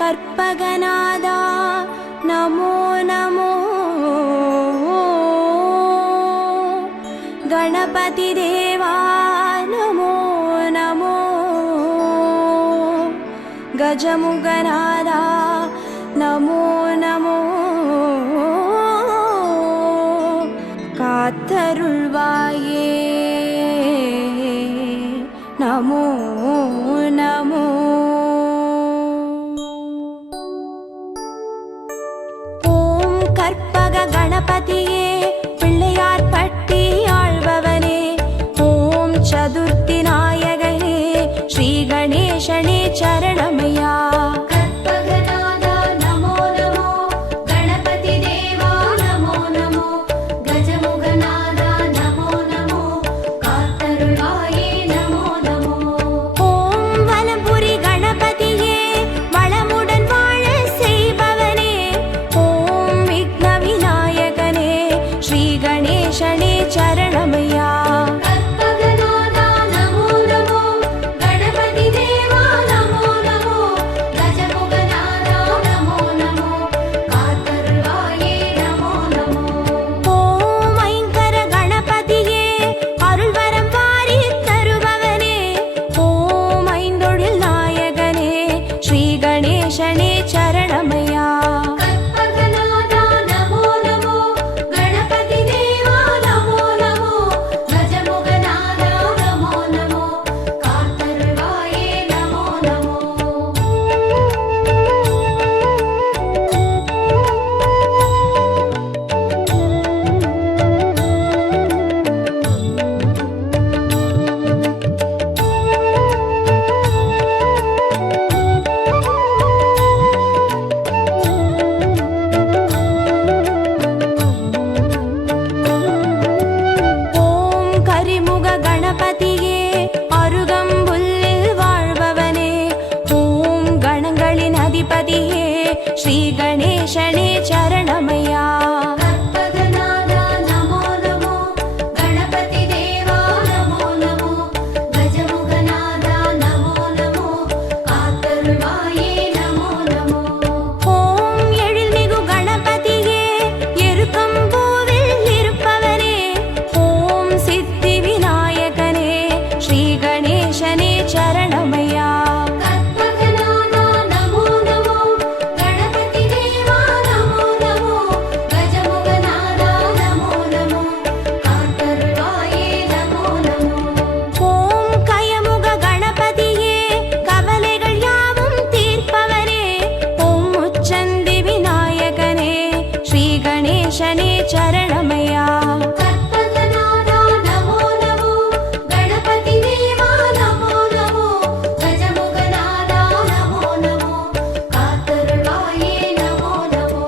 கற்பகநாதா நமோ நமோ, கணபதி தேவா நமோ நமோ, கஜமுகநாதா நமோ நமோ, காத்தருள்வாயே நமோ நமோ. கணபதியே பிள்ளையார் பட்டி ஆழ்பவனே, ஓம் சதுர்த்தி நாயகனே ஸ்ரீ கணேசனே சரணமையா. கற்பகநாதா நமோ நமோ, கணபதி தேவா நமோ நமோ, கஜமுகநாதா நமோ நமோ, காத்தருள்வாயே நமோ நமோ. ஓம் வலம்புரி கணபதியே வளமுடன் வாழ செய்பவனே, ஓம் விக்ன விநாயகனே ஸ்ரீ கணேசனே சரணமையா. கற்பகநாதா நமோ நமோ, கணபதி தேவா நமோ நமோ, கஜமுகநாதா நமோ நமோ, காத்தருள்வாயே நமோ நமோ. ஓம் ஐங்கர கணபதியே அருள்வரம் வாரி தருபவனே, ஓம் ஐந்தொழில் நாயகனே ஸ்ரீ கணேசனே சரணமையா. கற்பகநாதா நமோ நமோ, கணபதி தேவா நமோ நமோ, கஜமுகநாதா நமோ நமோ, காத்தருள்வாயே நமோ நமோ. ஓம் கரிமுக கணபதியே அருகம்புல்லில் வாழ்பவனே, ஓம் கணங்களின் அதிபதியே ஸ்ரீ கணேசனே சரணமையா. கற்பகநாதா நமோ நமோ, கணபதி தேவா நமோ நமோ, கஜமுகநாதா நமோ நமோ, காத்தருள்வாயே நமோ நமோ. ஓம் எழில்மிகு கணபதியே எருக்கம்பூவில் இருப்பவனே, ஓம் சித்தி விநாயகனே ஸ்ரீ கணேசனே சரணமையா. கற்பகநாதா நமோ நமோ, கணபதி தேவா நமோ நமோ, கஜமுகநாதா நமோ நமோ, காத்தருள்வாயே நமோ நமோ. ஓம் கயமுக கணபதியே கவலைகள் யாவும் தீர்ப்பவரே, ஓம் முச்சந்தி விநாயகனே ஸ்ரீ கணேசனே சரணமையா. கற்பகநாதா நமோ நமோ, கணபதி தேவா நமோ நமோ, கஜமுகநாதா நமோ நமோ, காத்தருள்வாயே நமோ நமோ.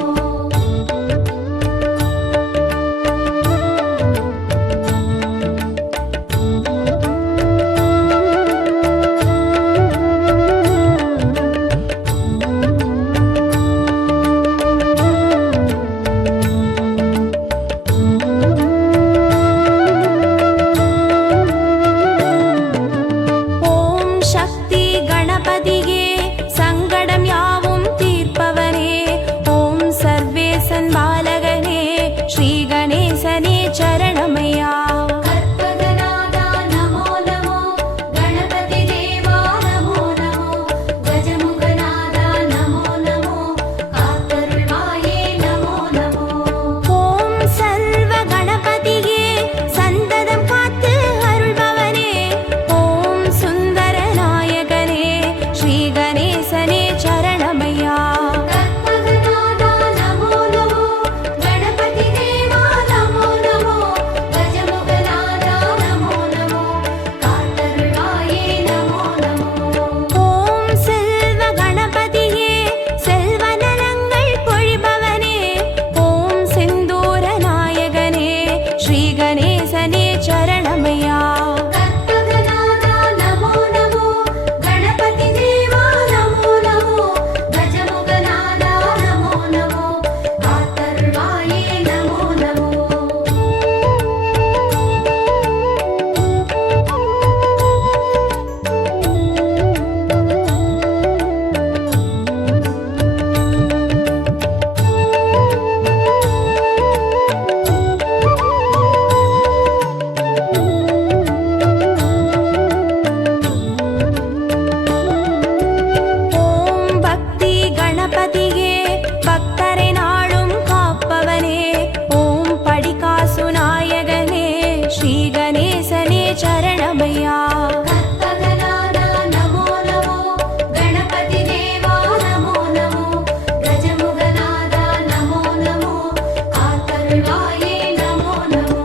காத்தருள்வாயே நமோ நமோ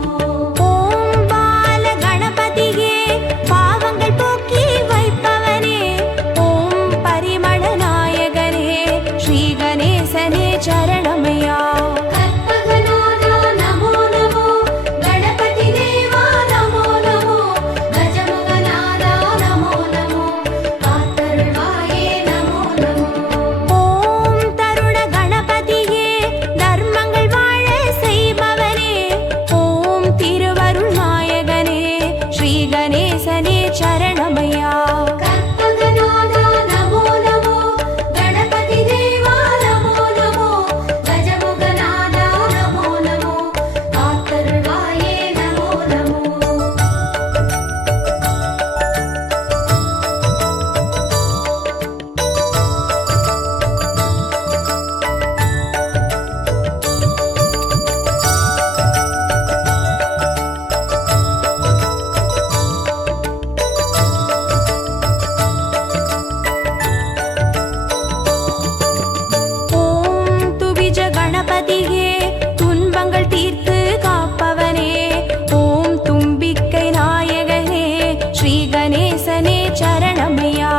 ஓம் பால கணபதியே பாவங்கள் போக்கி வைப்பவனே ஓம் பரிமள நாயகனே ஸ்ரீ கணேசனே சரணமையா கற்பகநாதா நமோ நமோ கணபதி தேவா நமோ நமோ கஜமுகநாதா நமோ நமோ காத்தருள்வாயே நமோ நமோ ஓம் தருண கணபதியே தர்மங்கள் வாழ செய்பவனே ஓம் திருவருள் நாயகனே ஸ்ரீ கணேசனே சரணமையா கற்பகநாதா நமோ நமோ கணபதி தேவா நமோ நமோ கஜமுகநாதா நமோ நமோ காத்தருள்வாயே நமோ நமோ ஓம் துவிஜ கணபதியே துன்பங்கள் தீர்த்து காப்பவனே ஓம் தும்பிக்கை நாயகனே ஸ்ரீ கணேசனே சரணமையா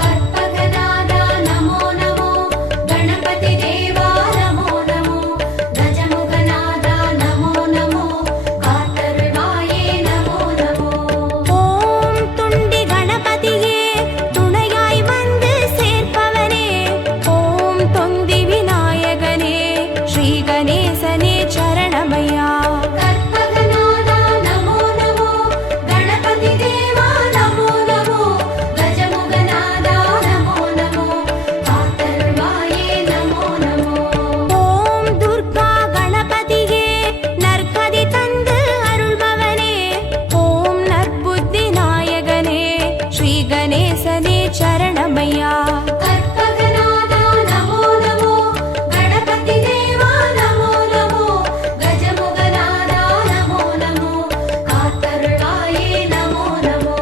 கற்பகநாதா நமோ நமோ கணபதி தேவா நமோ நமோ கஜமுகநாதா நமோ நமோ காத்தருள்வாயே நமோ நமோ ஓம் துண்டி கணபதியே துணையாய் வந்து சேர்ப்பவனே ஓம் தொந்தி விநாயகனே ஸ்ரீ கணேசனே சரணமையா கற்பகநாதா நமோ நமோ கணபதி தேவா நமோ நமோ கஜமுகநாதா நமோ நமோ காத்தருள்வாயே நமோ நமோ ஓம் துர்கா கணபதியே நற்கதி தந்து அருள்பவனே ஓம் நற்புத்தி நாயகனே ஸ்ரீ கணேசனே சரணமையா கற்பகநாதா நமோ நமோ கணபதி தேவா நமோ நமோ கஜமுகநாதா நமோ நமோ காத்தருள்வாயே நமோ நமோ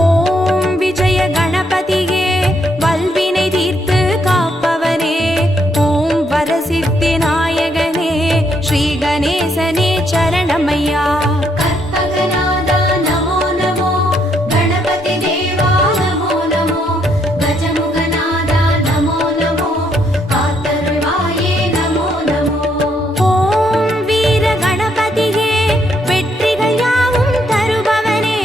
ஓம் விஜய கணபதியே வல்வினை தீர்த்து காப்பவனே ஓம் வரசித்தி நாயகனே ஸ்ரீ கணேசனே சரணமையா கற்பகநாதா நமோ நமோ கணபதி தேவா நமோ நமோ கஜமுகநாதா நமோ நமோ காத்தருள்வாயே நமோ நமோ ஓம் வீர கணபதியே வெற்றிகள் யாவும் தருபவனே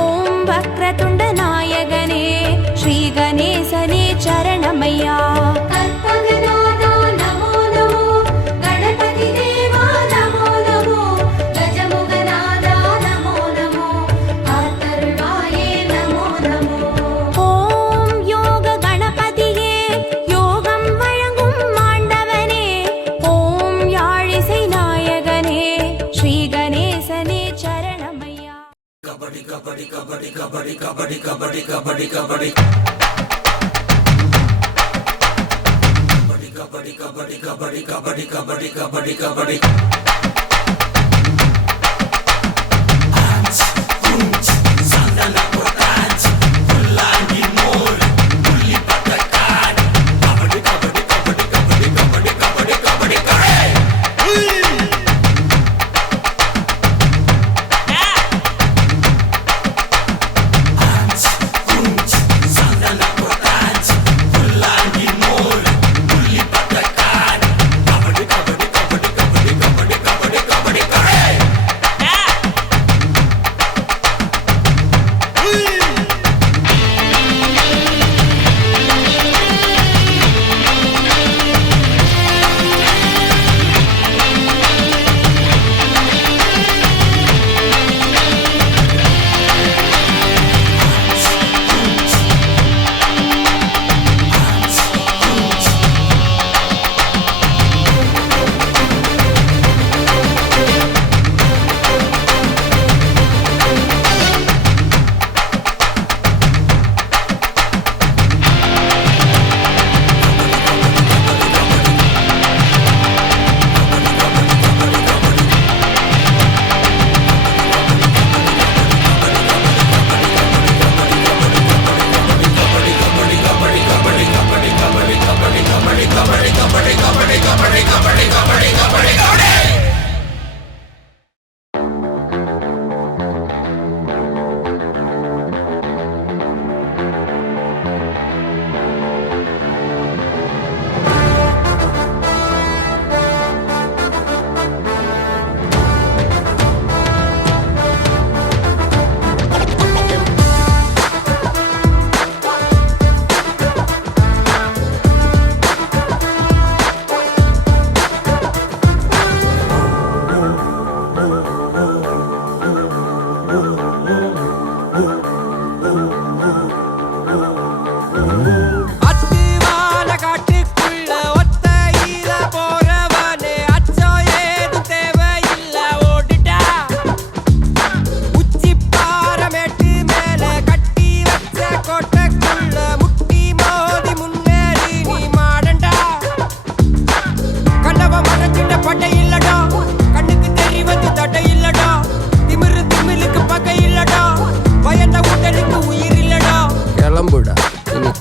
ஓம் வக்ரதுண்ட நாயகனே ஸ்ரீ கணேசனே சரணமையா கற்பகநாதா நமோ நமோ கணபதி தேவா நமோ நமோ கஜமுகநாதா நமோ நமோ காத்தருள்வாயே நமோ நமோ ஓம் யோக கணபதியே யோகம் வழங்கும் ஆண்டவனே ஓம் யாழிசை நாயகனே ஸ்ரீ கணேசனே சரணமையா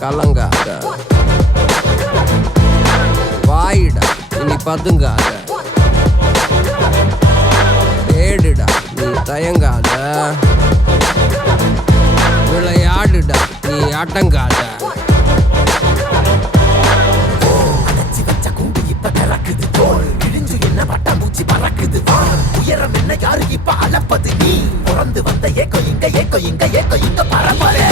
கலங்காத. வாயிடா இனி பதுங்காத. தேடுடா நீ தயங்காத. விளையாடுடா நீ அடங்காத. உயரம் என்ன யாரு இப்ப அளப்பது நீ பிறந்து வந்த ஏக்கோ இங்க ஏக்கோ இங்க ஏக்கோ இங்க பரம்பரை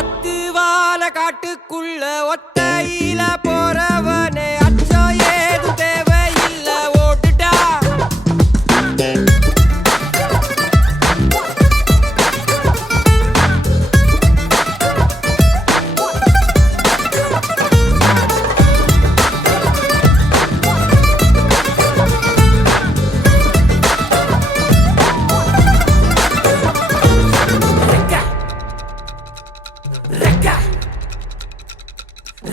அத்துவால காட்டுக்குள்ள ஒத்தையில போறவனே அச்சம் ஏது தேவையில்ல ஓட்டுடா.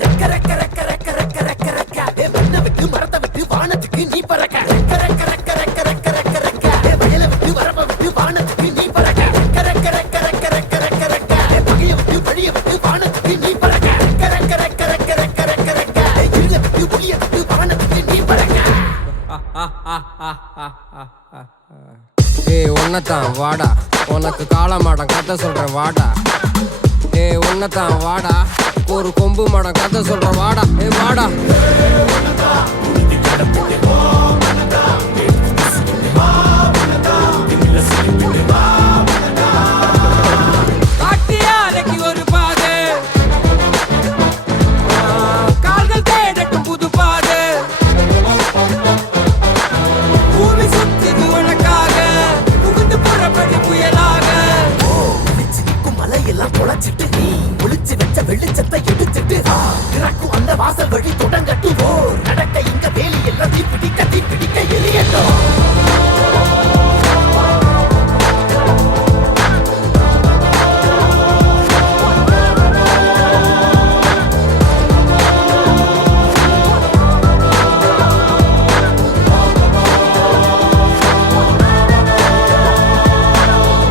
ரெக்க ரெக்க ரெக்க ரெக்க ரெக்க ரெக்க ரெக்க ரெக்க மண்ணை விட்டு மரத்தை விட்டு வானத்துக்கு நீ பறக்க ரெக்க ரெக்க ரெக்க ரெக்க ரெக்க ரெக்க ரெக்க வயலை விட்டு வரப்ப விட்டு வானத்துக்கு நீ பறக்க ரெக்க ரெக்க ரெக்க ரெக்க ரெக்க ரெக்க ரெக்க பகையை விட்டு வழியை விட்டு வானத்துக்கு நீ பறக்க ரெக்க ரெக்க ரெக்க ரெக்க ரெக்க ரெக்க ரெக்க இருளை விட்டு ஒளியை விட்டு வானத்துக்கு நீ பறக்க. ஏய் உன்னதான் வாடா, உனக்கு காளமாடம் கதை சொல்றேன் வாடா. ஏய் உன்னதான் வாடா, ஒரு கொம்பு மாடம் கதை சொல்றேன் வாடா. ஏய் வாடா. காட்டியாலைக்கு ஒரு பாதை, கால்கள் தேடட்டும் புது பாதை. பூமி சுத்துது உனக்காக, புகுந்து புறப்படி புயலாக. ஒளிச்சு நிற்கும் மலையெல்லாம் தொலைச்சிட்டு நீ ஒளிச்சு வச்ச வெளிச்சத்தை எடுத்துட்டு இறக்கும் அந்த வாசல் வழி தொடங்கட்டும். நடக்க இங்க வேலி எல்லாம் தீப்பிடிக்க எரியட்டும்.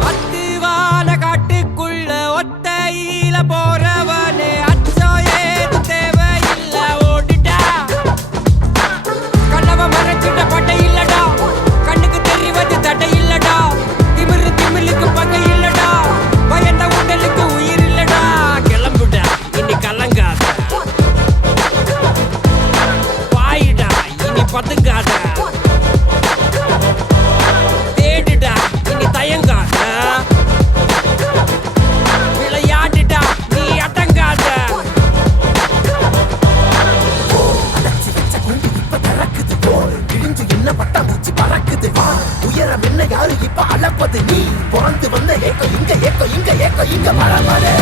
அத்துவால காட்டுக்குள்ள ஒத்தையில போறவனே அச்சம் ஏது தேவையில்ல ஓடிட்டா. கனவ மறைச்சிட்ட பட்டை இல்லடா, கண்ணுக்கு தெரிவது தடை இல்லடா. திமிலுக்கு பகை இல்லடா, பயந்த உடலுக்கு உயிர் இல்லடா. கிளம்புடா இனி கலங்காத. வாயிடா இனி பதுங்காத. தேடுடா இனி தயங்காத. விளையாடுடா நீ அடங்காத. அடைச்சி வச்ச குண்டு இப்ப திறக்குது போல் கிழிஞ்சு என்ன பட்டாம்பூச்சி பறக்குது வா. உயரம் என்ன யாரு இப்ப அளப்பது நீ பிறந்து வந்த ஏக்கோ இங்க ஏக்கோ இங்க ஏக்கோ இங்க பரம்பரை.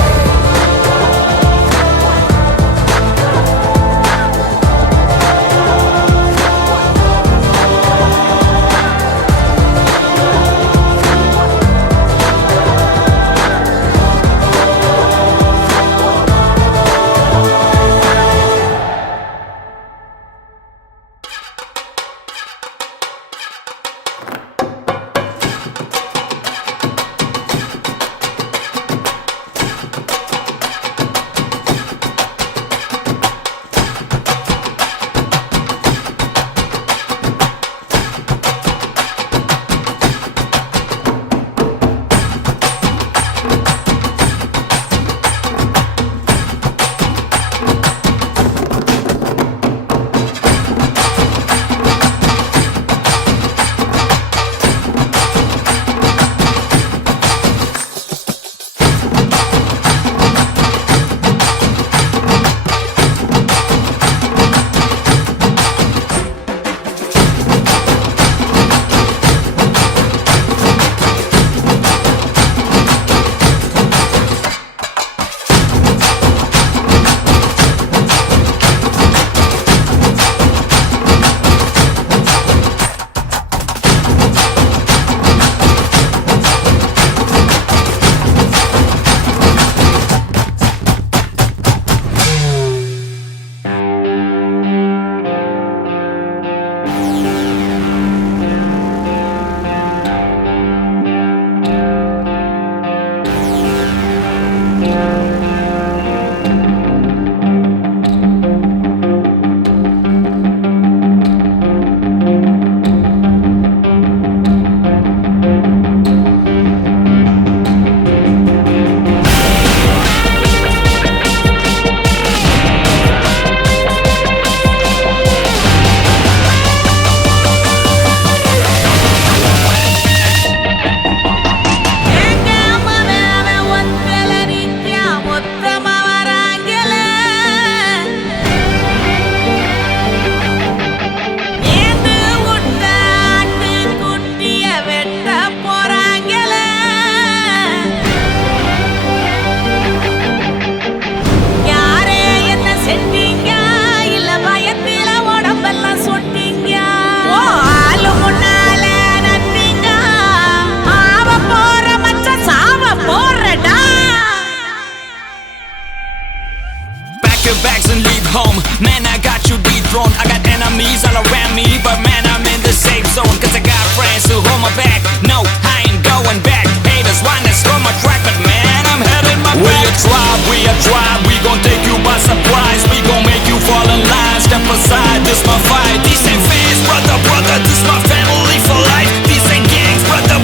your bags and leave home. Man, I got you dethroned. I got enemies all around me, but man, I'm in the safe zone. Cause I got friends who hold my back. No, I ain't going back. Haters wanna slow my track, but man, I'm heading my back. We a tribe, we gon' take you by surprise. We gon' make you fall in line. Step aside, this my fight. These ain't fans, brother, this my family for life. These ain't gangs, brother,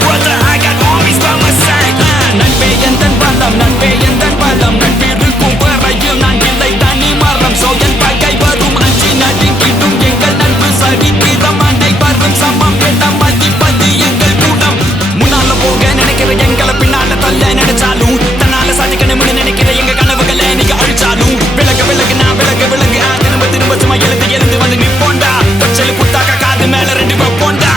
I got armies by my side. நண்பே எந்தன் பலம், நண்பே எந்தன் பலம். நட்பிருக்கும் வரையில் நான் இல்லை தனி மரம். So என் பகை வரும் அஞ்சி நடுங்கிடும் எங்கள் நட்பு சரித்திரம் அனைவரும் சமம் என மதிப்பது எங்கள் குணம். முன்னால போக நினைக்கிற எங்களை பின்னால தள்ள நினைச்சாலும் தன்னால சாதிக்கணும்னு நினைக்கிற எங்க கனவுகளை நீங்க அழிச்சாலும் விலகு நான் விலகு திரும்ப சும்மா எழுந்து வந்து நிப்போண்டா. கொச்சலு புத்தாக்க காது மேல ரெண்டு வைப்போண்டா.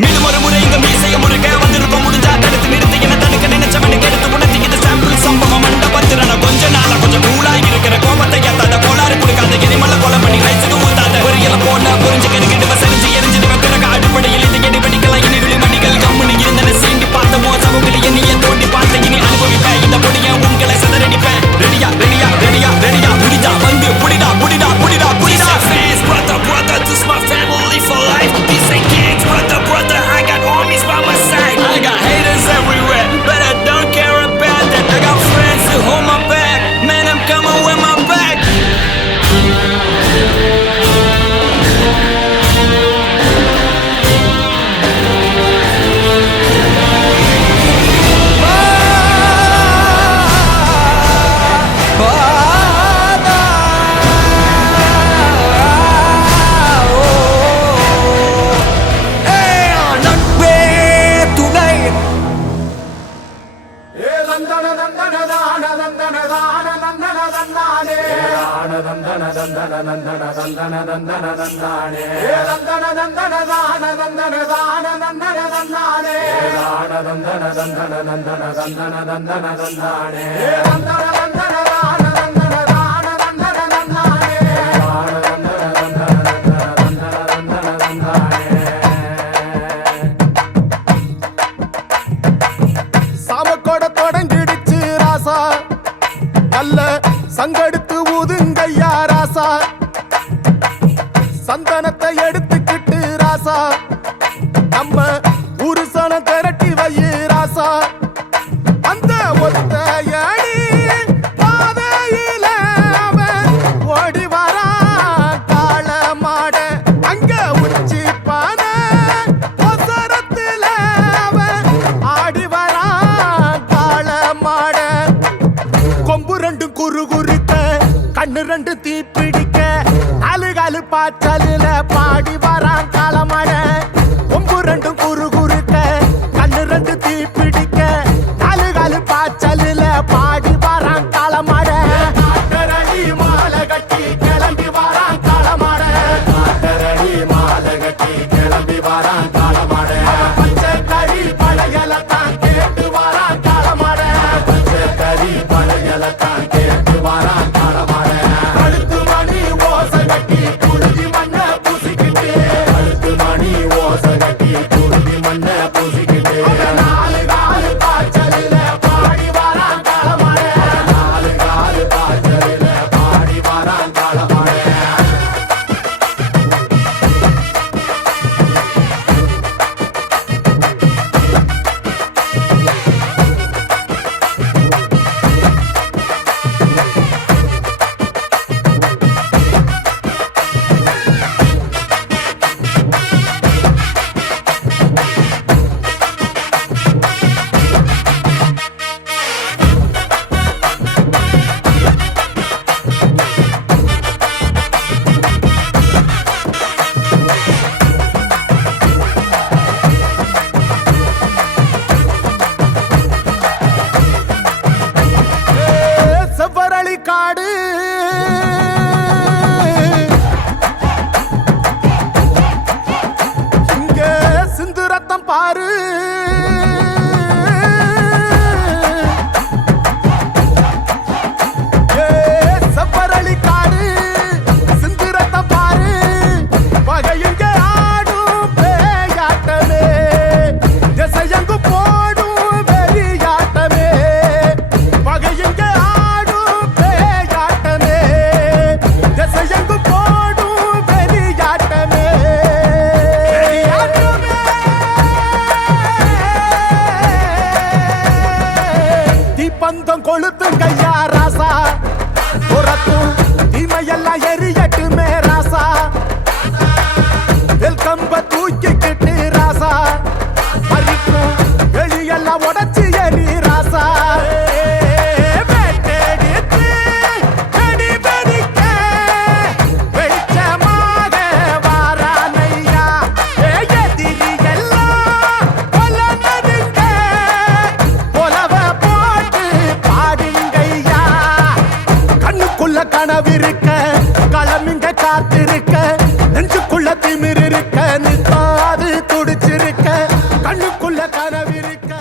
மீண்டும் ஒரு முறை இங்க மீசைய முருக வந்திருக்கோம். முடிஞ்சா தடுத்து நிறுத்தி என்ன தடுக்க நினைச்சவனுக்கு எடுத்து உணர்த்தி இது சாம்பிள் சம்பவம் மண்டபத்திரன கொஞ்ச நாளா கொஞ்சம் கூலாகி இருக்கிற கோபத்தை ஏத்தாத கோளாறு கொடுக்காத இனிமல்ல கொலை பண்ணி ரைஸுக்கு ஊத்தாத ஒரு இல போன புரிஞ்சு கெடுக்கிட்டு சரிஞ்சு எரிஞ்சிடுவ பிறகு அடிப்படையில் இது கெடி படிக்கலாம். இனி விழிமணிகள் கம்முனு இருந்தன சீண்டி பார்த்த மோசமுகளை என்னைய தோண்டி பார்த்த இனி அனுபவிப்பேன். இந்த பொடிய உங்களை சதறடிப்பேன். ரெடியா புடிதா வந்து புடிடா fans, brother, this my family for life. These ain't gangs, brother, I got armies by my side. I got haters everywhere, but I don't care about that. I got friends who hold my back. Man, I'm coming with my back. சாமக்கோட தொடங்கிடுச்சு ராசா, நல்ல சங்கெடுத்து ஊதுங்கய்யா ராசா. சந்தனத்தை எடுத்துக்கிட்டு ராசா, நம்ம ஊரு சனம் திரட்டி வையு ராசா. அந்த ஒத்தையடி பாதையில அவன் ஓடி வரான் காள மாட. அங்க உச்சி பானை ஒசரத்துல அவன் ஆடி வரான் காள மாட. கொம்பு ரெண்டும் குறுகுறுக்க, கண்ணு ரெண்டு தீப்பிடிக்க, அழுகாலு பாய்ச்சலுல பாடி வரான் காளமாட. கொம்பு ரெண்டும் குறுகுறுக்க, கண்ணு ரெண்டு தீப்பிடிக்க, அழுகாலு பாய்ச்சலுல பாடி வரான் காளமாட. காட்டரடி மாலை கட்டி கிளம்பி வரான் காளமாட. காட்டரடி மாலை கட்டி கிளம்பி வரான் காளமாட. பச்சை கறி பழையலத்தான் கேட்டு வரான் காளமாட. பச்சை கறி பழையலத்தான் கேட்டு வரான் காளமாட. கழுத்து மணி ஓசை கட்டி குருதி மண்ண பூசிக்கிட்டு, கழுத்து மணி ஓசை கட்டி கனவிருக்க களமிங்க காத்திருக்க நெஞ்சுக்குள்ள திமிர் இருக்க நிற்காது துடிச்சிருக்க கண்ணுக்குள்ள கனவிருக்க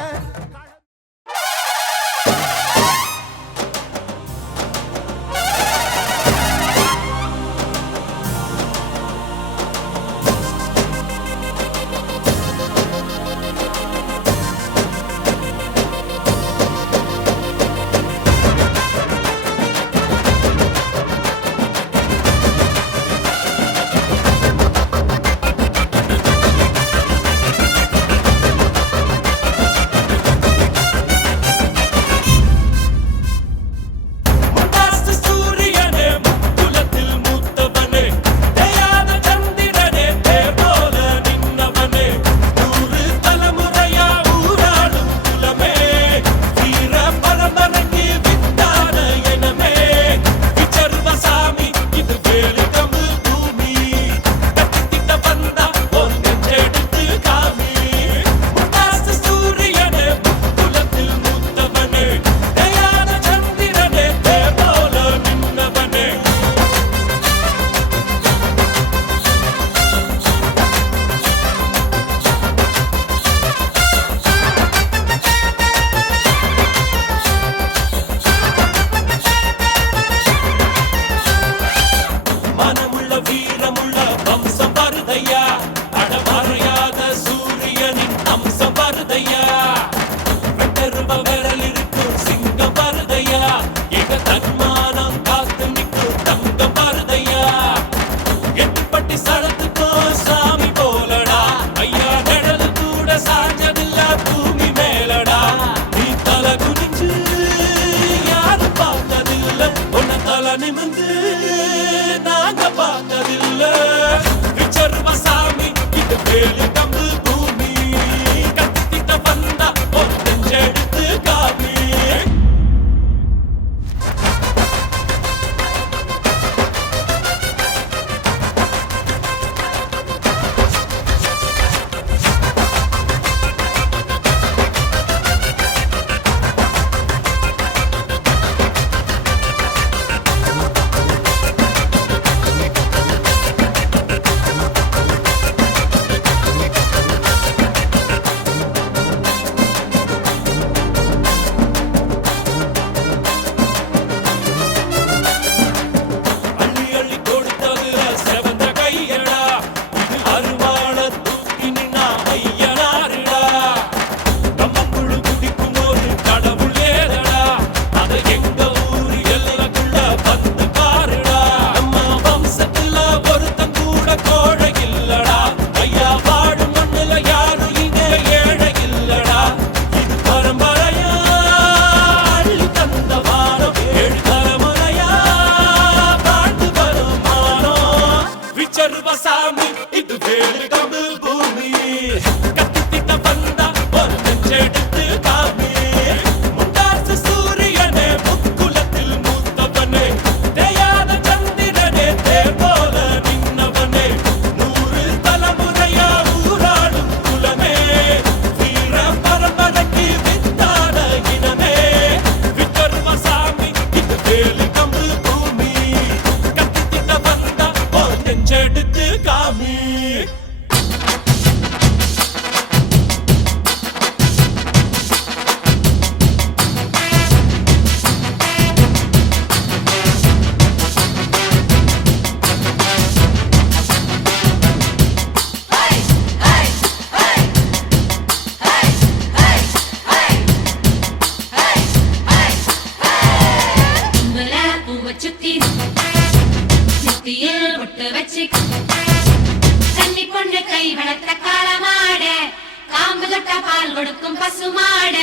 கொடுக்கும் பசுமாட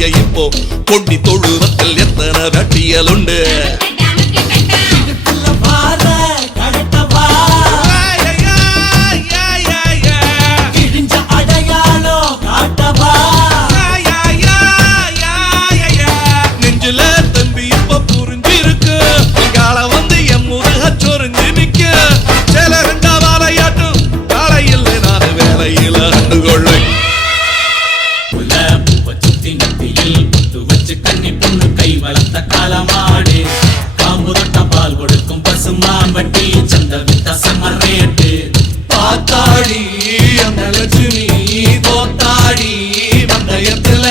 இங்க இப்போ கொண்டி தொழுவத்தில் எத்தனை வெட்டியல் உண்டு நெஞ்சில தம்பி இப்ப புரிஞ்சிருக்கு கால வந்து என் முருக சொரிஞ்சு நிக்க சில ரெண்டா வாழையாட்டும் காலையில் நான் வேலையில கண்டுகொள்ளை கண்ணி பொண்ணு கை வளர்த்த காலமாடு காம்பு தொட்ட பால் கொடுக்கும் பசுமான் வட்டி சந்த வித்த சமரேட்டு பாத்தாடி அந்த லட்சுமி தோத்தாடி வந்தயத்துல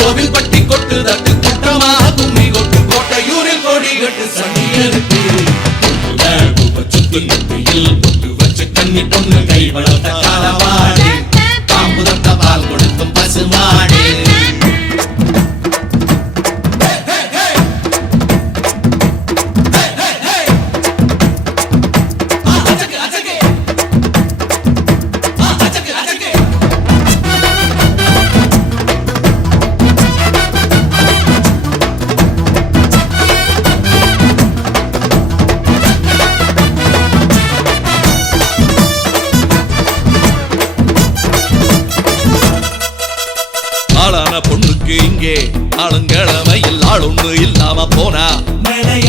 கோவில் பட்டி கொட்டு தட்டு குட்டமா கும்மி கொட்டு கோட்டையூரில் கோடி கட்டு சண்டியருக்கு சுத்தி நெத்தியில் பொட்டு வச்சு கண்ணி பொண்ணு கை வளர்த்த காலமாடு காம்பு தொட்ட பால் கொடுக்கும் பசுமாடு ஆளான பொண்ணுக்கு இங்கே ஆளுங்கிழமையில் ஆளொண்ணு இல்லாம போனா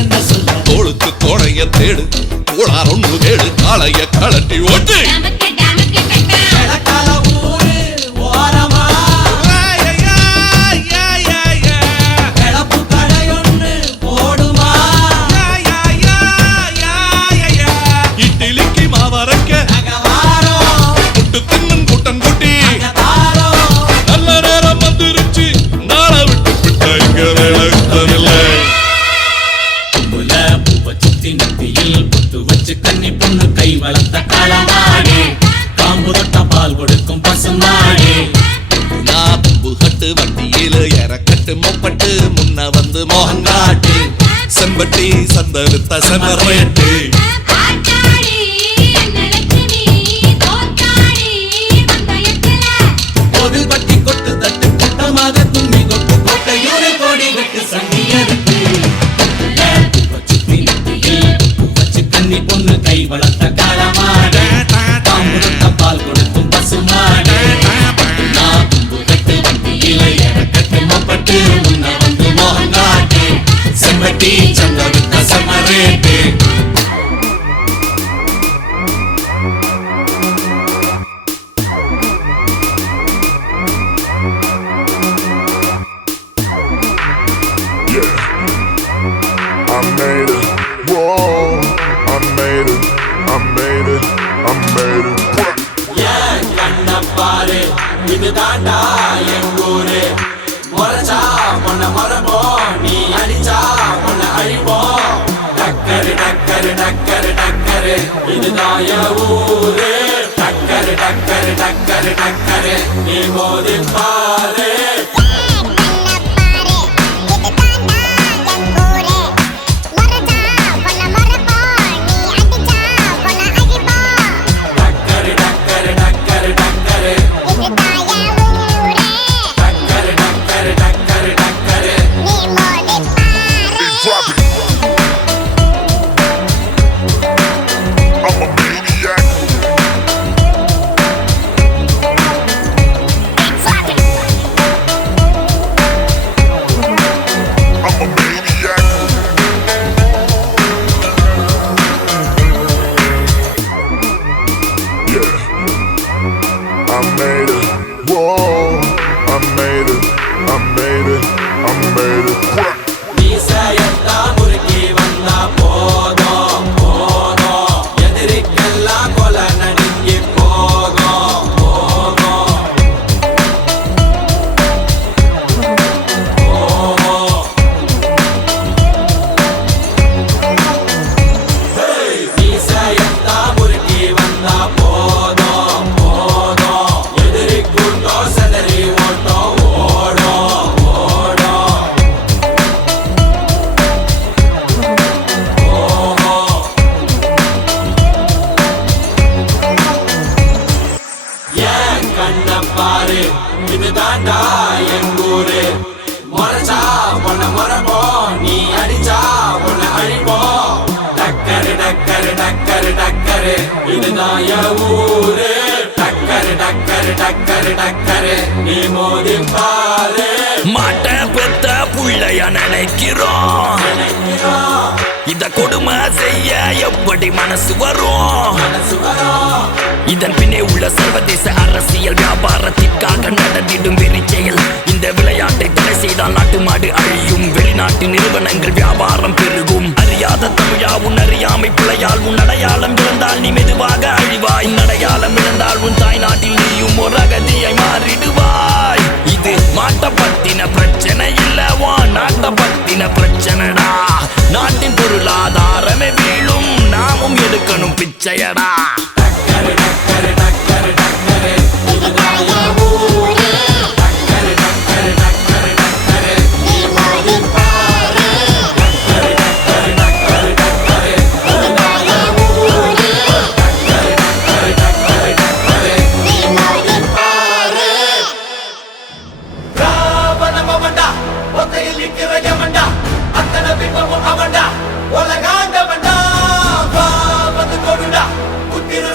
என்ன சொல்ல தோளுக்கு தோடைய தேடு கோளார் ஒண்ணு தேடு காளைய கலட்டி ஓட்டு கிழக்கால ஊரு ஓரமா கிளப்பு கடையொன்னு போடுமா இட்லிக்கு மாவரக்க நகவாரம் புட்டு தின்னும் கூட்டம் கூட்டி தாரோ நல்ல நேரம் வந்துருச்சு நாளை விட்டு விட்ட இங்க வேலை புல பூவ சுத்தி நெத்தியில் பொட்டு வச்சு கண்ணி பொண்ணு கை வளர்த்த காலமாடு காம்பு தொட்ட பால் கொடுக்கும் பசுமாடு நான் தும்பு கட்டு வண்டியில இறக்கட்டு மொப்பட்டு முன்ன வந்து மோகங்காட்டு செம்பட்டி சந்த வித்த செமரேட்டு ஆட்டாடி லட்சுமி தோத்தாடி வந்தயத்துல கோவில் பட்டி கொட்டு தட்டு கூட்டமாக கும்மி கொட்டு கோட்டையூரில் கோடி கட்டு சண்டியருக்கு சுத்தி நெத்தியில் பொட்டு வச்சு கண்ணி பொண்ணு கை வளர்த்த காலமாடு காம்பு தொட்ட பால் கொடுக்கும் பசுமாடு நான் தும்பு கட்டு வண்டியில இறக்கட்டு மொப்பட்டு முன்ன வந்து மோகங்காட்டு செம்பட்டி சந்த வித்த சமரேட்டு I made it. Whoa, I made it. I made it. I made it. ஏன் கண்ண பாரு இது தாண்டா என் ஊரு முறைச்சா உன்னை மரபோம் நீ அடிச்சா உன்னை அழிப்போம் டக்கரு டக்கரு டக்கரு டக்கரு இதுதான் என் ஊரு டக்கரு டக்கரு டக்கரு டக்கரு நீ மோதி பாரு டக்கரு டக்கரு டக்கரு டக்கரு டக்கரு டக்கரு டக்கரு டக்கரு Drop it. I'm a maniac. டக்கரு டக்கரு டக்கரு இதுதான் என் ஊரு டக்கரு டக்கரு டக்கரு டக்கரு நீ மோதி பாரு மாட்ட பெத்த புள்ளைய நினைக்கிறோம் இத கொடுமை செய்ய எப்படி மனசு வரும் இதன் பின்னே உள்ள சர்வதேச அரசியல் வியாபாரத்திற்காக நடந்திடும் வெறிச்செயல் இந்த விளையாட்டை தடை செய்தால் நாட்டு மாடு அழியும் வெளிநாட்டு நிறுவனங்கள் வியாபாரம் பெருகும் அறியாத தமிழா உன் அறியாமை பிள்ளையால் உன் அடையாளம் இழந்தால் நீ மெதுவாக அழிவாய் அடையாளம் இழந்தால் உன் தாய் நாட்டில் நீயும் ஒரு அகதியை மாறிடுவாய் இது மாட்ட பத்தின பிரச்சனை இல்லவா நாட்ட பத்தின பிரச்சனைடா நாட்டின் பொருளாதாரமே வீழும் நாமும் எடுக்கணும் பிச்சையடா டக்கரு டக்கரு டக்கரு டக்கரு இதுதான் என் ஊரு டக்கரு டக்கரு டக்கரு டக்கரு நீ மோதி பாரு டக்கரு டக்கரு டக்கரு டக்கரு இதுதான் என் ஊரு டக்கரு டக்கரு டக்கரு டக்கரு நீ மோதி பாரு ராவணமவன்டா ஒத்தையில் நிற்கிற யமன்டா அத்தனை பிம்பமும் அவன்டா உலகாண்டவன்டா வா வந்து கொடுடா புத்திர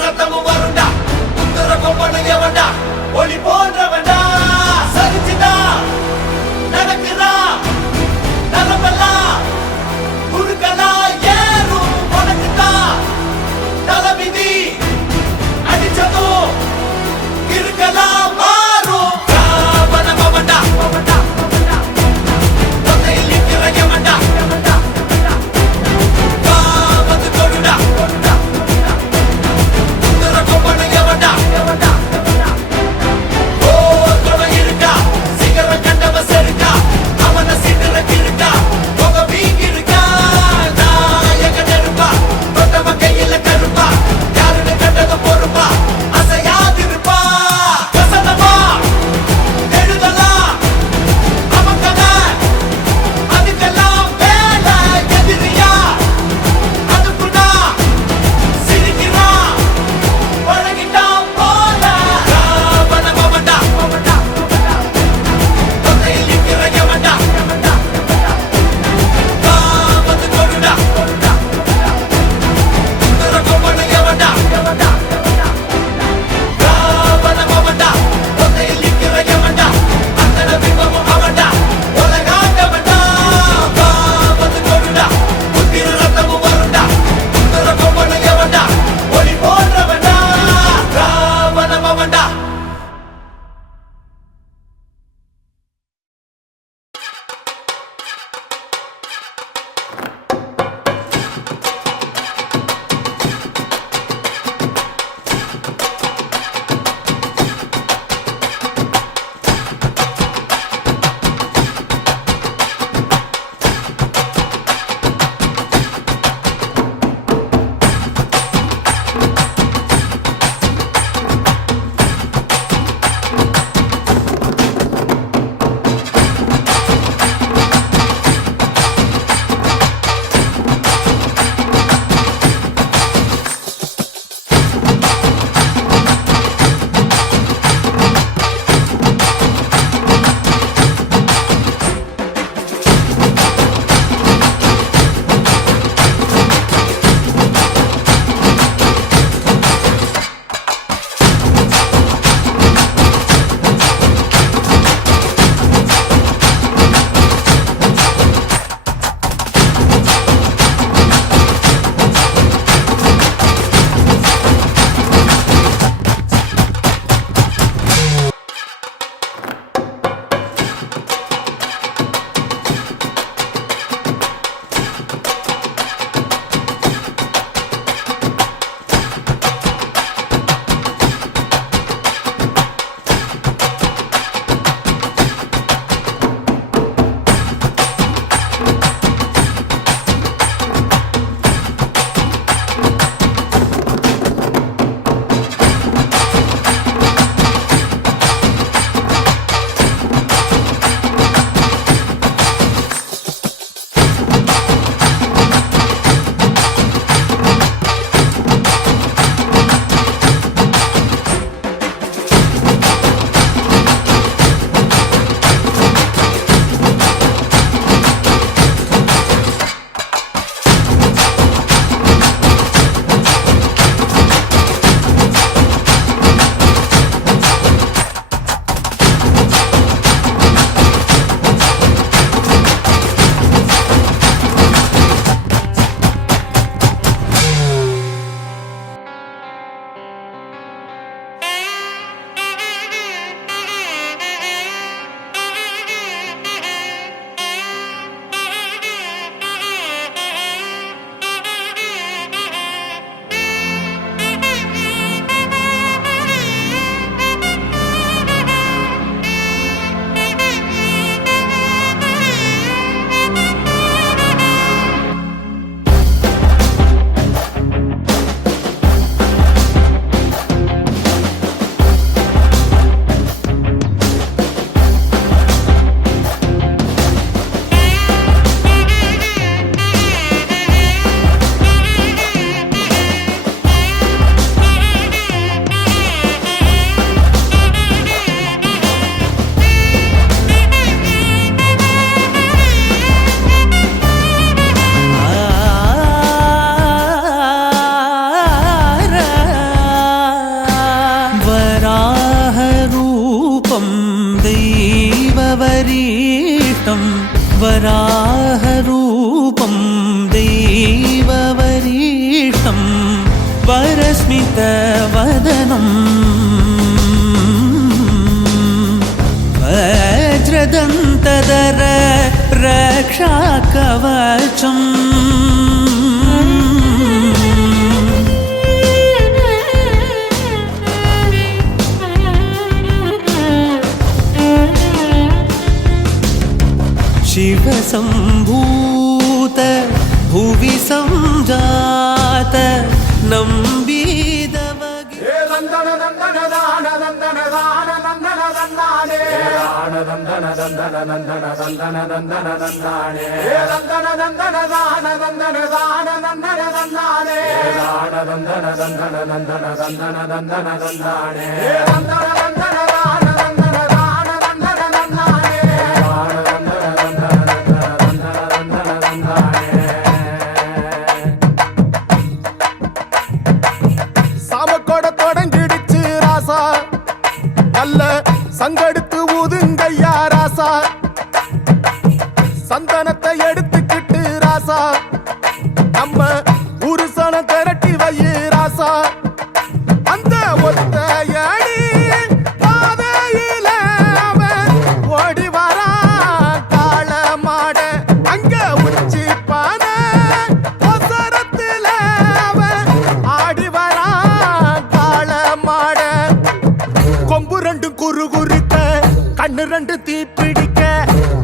वराहरूपं दैववरीष्ठं वरस्मितवदनं वज्रदन्तधर रक्षाकवचम् शिवसम्भूत भुवि संजात नम्बीदवगे நந்தன நந்தன தான நந்தன தான நந்தன நந்தானே நந்தன நந்தன நந்தன நந்தன நந்தன நந்தானே நந்தன நந்தன தான நந்தன தான நந்தன நந்தானே நந்தன நந்தன நந்தன நந்தன நந்தன நந்தானே நந்தன நந்தன தான நந்தன தான நந்தன நந்தானே சாமக்கோட தொடங்கிடுச்சு ராசா நல்ல சங்கெடுத்து ஊதுங்கய்யா ராசா சந்தனத்தை எடுத்துக்கிட்டு ராசா நம்ம உருசன திரட்டி வையு ராசா அந்த ஒத்தையடி பாதையில அவன் ஓடி வரான் காள மாட அங்க உச்சி பானை ஒசரத்துல அவன் ஆடி வரான் காள மாட கொம்பு ரெண்டும் குறுகுறுக்க கண்ணு ரெண்டு தீப்பிடிக்க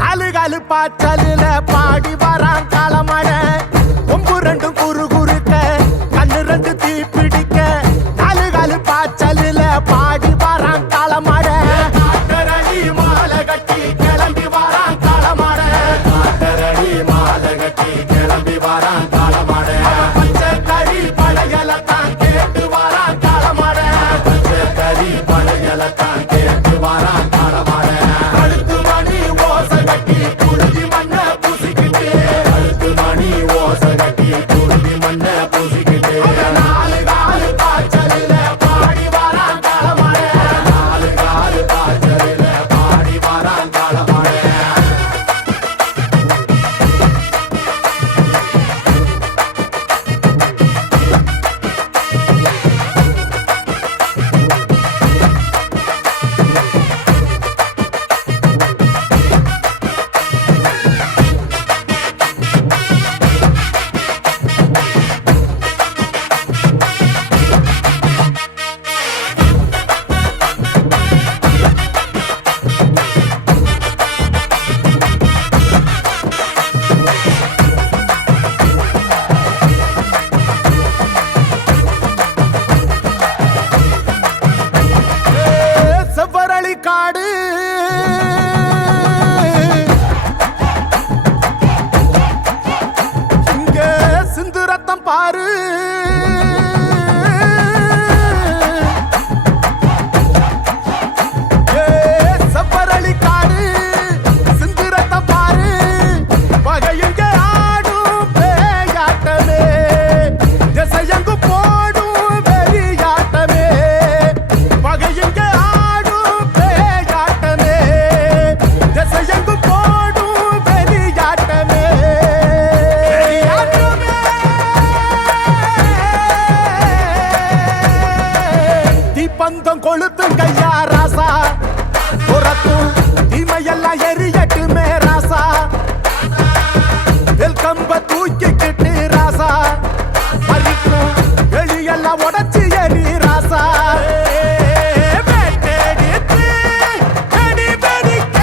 நாலு காலு பாய்ச்சலில பாடி வரான் காள மாட கொம்பு ரெண்டும் குறுகுறுக்க கண்ணு ரெண்டு தீப்பிடிக்க நாலு காலு பாய்ச்சலில பாடி வரான் காள மாட காட்டரடி மாலை கட்டி கிளம்பி வரான் காள மாட காட்டரடி மாலை கட்டி கிளம்பி வரான் காள மாட பச்சை கறி பழையல தான் கேட்டு வரான் காள மாட பச்சை கறி பழையல தான் கேட்டு வரான் காள மாட கழுத்து மணி ஓசை கட்டி குருதி மண்ண பூசிக்கிட்டு கழுத்து மணி ஓசை கட்டி குருதி மண்ண பூசிக்கிட்டு நாலு காலு பாய்ச்சலில பாடி வரான் காள மாட நாலு காலு பாய்ச்சலில பாடி வரான் காள மாட செவ்வரளி காடு இங்க சிந்து ரத்தம் பாரு செவ்வரளி காடு சிந்து ரத்தம் பாரு பகையுங்க ஆடும் பேயாட்டமே திசையங்கு போடும் வெறியாட்டமே பகையுங்க ஆடும் பேயாட்டமே திசையங்கு போடும் வெறியாட்டமே தீப்பந்தம் கொளுத்தும் கையா ராசா புறத்தும் தீமையெல்லாம் எரியட்டுமே ராசா வெல்கம்ப தூக்கிக்கிட்டு ராசா பறிக்கும் வெளியெல்லாம் உடச்சி எரி ராசா வெட்டெடுத்து வெடி வெடிக்க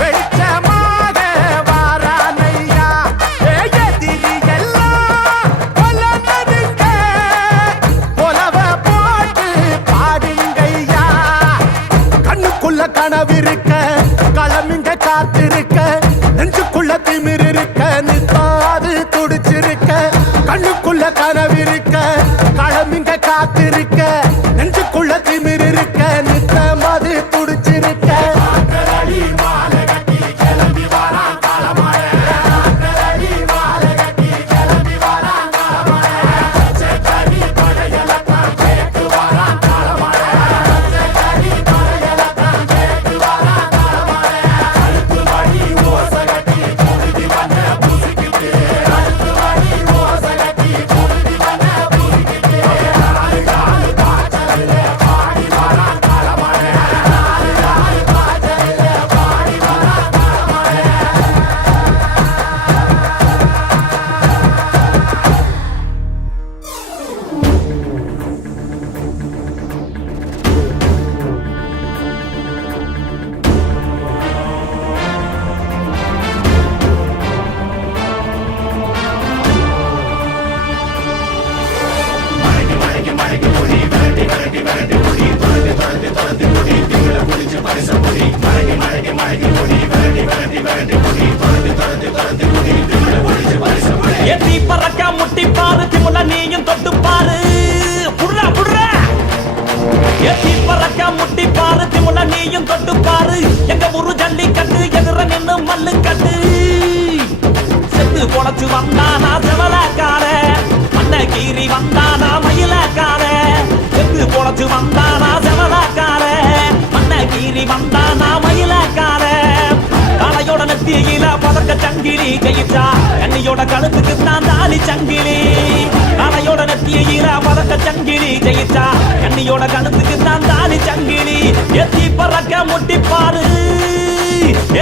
வெளிச்சமாக வாரானையா எதிரி எல்லாம் கொல்லனதுங்க கொலவ போட்டு பாடுங்கய்யா கண்ணுக்குள்ள கனவிருக்க களமிங்க காத்திருக்க நெஞ்சுக்குள்ள திமிர் இருக்க நித்தாது துடிச்சிருக்க கண்ணுக்குள்ள கனவிருக்க களமிங்க காத்திருக்க நெஞ்சுக்குள்ள திமிர் இருக்க நித்தமது துடிச்சிருக்க மாலை கட்டி கிளம்பி வரான் காள மாட மாலை கட்டி கிளம்பி வரான் காள மாட பச்சை கறி பழையல தான் கேட்டு வரான் காள மாட பச்சை கறி பழையல தான் கேட்டு வரான் காள மாட கழுத்து மணி ஓசை ஏத்தி பறக்க முட்டி பாரு திமுல நீயும் தொட்டு பாரு புடுறா புடுறா ஏத்தி பறக்க முட்டி பாரு திமுல நீயும் தொட்டு பாரு எங்க ஊரு ஜல்லிக்கட்டு எதிர நின்னு மல்லு கட்டு செத்து பொழைச்சு வந்தானா செவலக்கார மண்ண கீறி வந்தானா மயிலக்கார செத்து பொழைச்சு வந்தானா செவலக்கார மண்ண கீறி வந்தானா மயிலக்கார காளையோட நெத்தியில பதக்க சங்கிலி ஜெயிச்சா கண்ணியோட கழுத்துக்கு தான் தாலி சங்கிலி காளையோட நெத்தியில பதக்க சங்கிலி ஜெயிச்சா கண்ணியோட கழுத்துக்கு தான் தாலி சங்கிலி ஏத்தி பறக்க முட்டி பாரு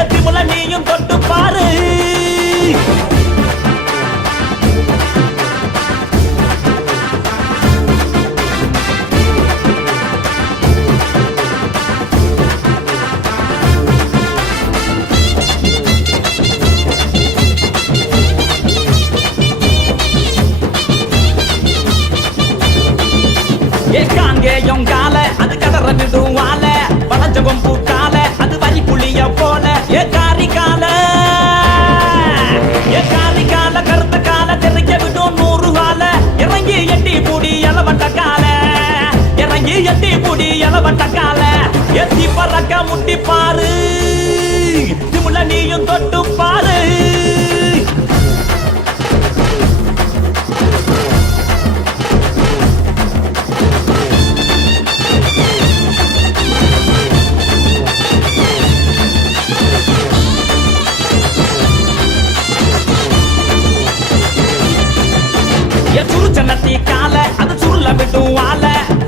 ஏத்தி முள்ள நீயும் தொட்டு பாரு காங்கேயம் கால அது கதற விடுவால வளஞ்ச கொம்பு கால அது வரி புளிய போல ஏ காரி கால கருத்த கால தெரிய விடும் 100 கால இறங்கி எட்டி பூடி இளவட்ட கால இறங்கி எட்டி பூடி இளவட்ட கால எத்தி பறக்க முட்டி பாரு திமுல நீயும் தொட்டு பாரு சுருச்ச நட்டி கால அது சுருள விடும் வாழ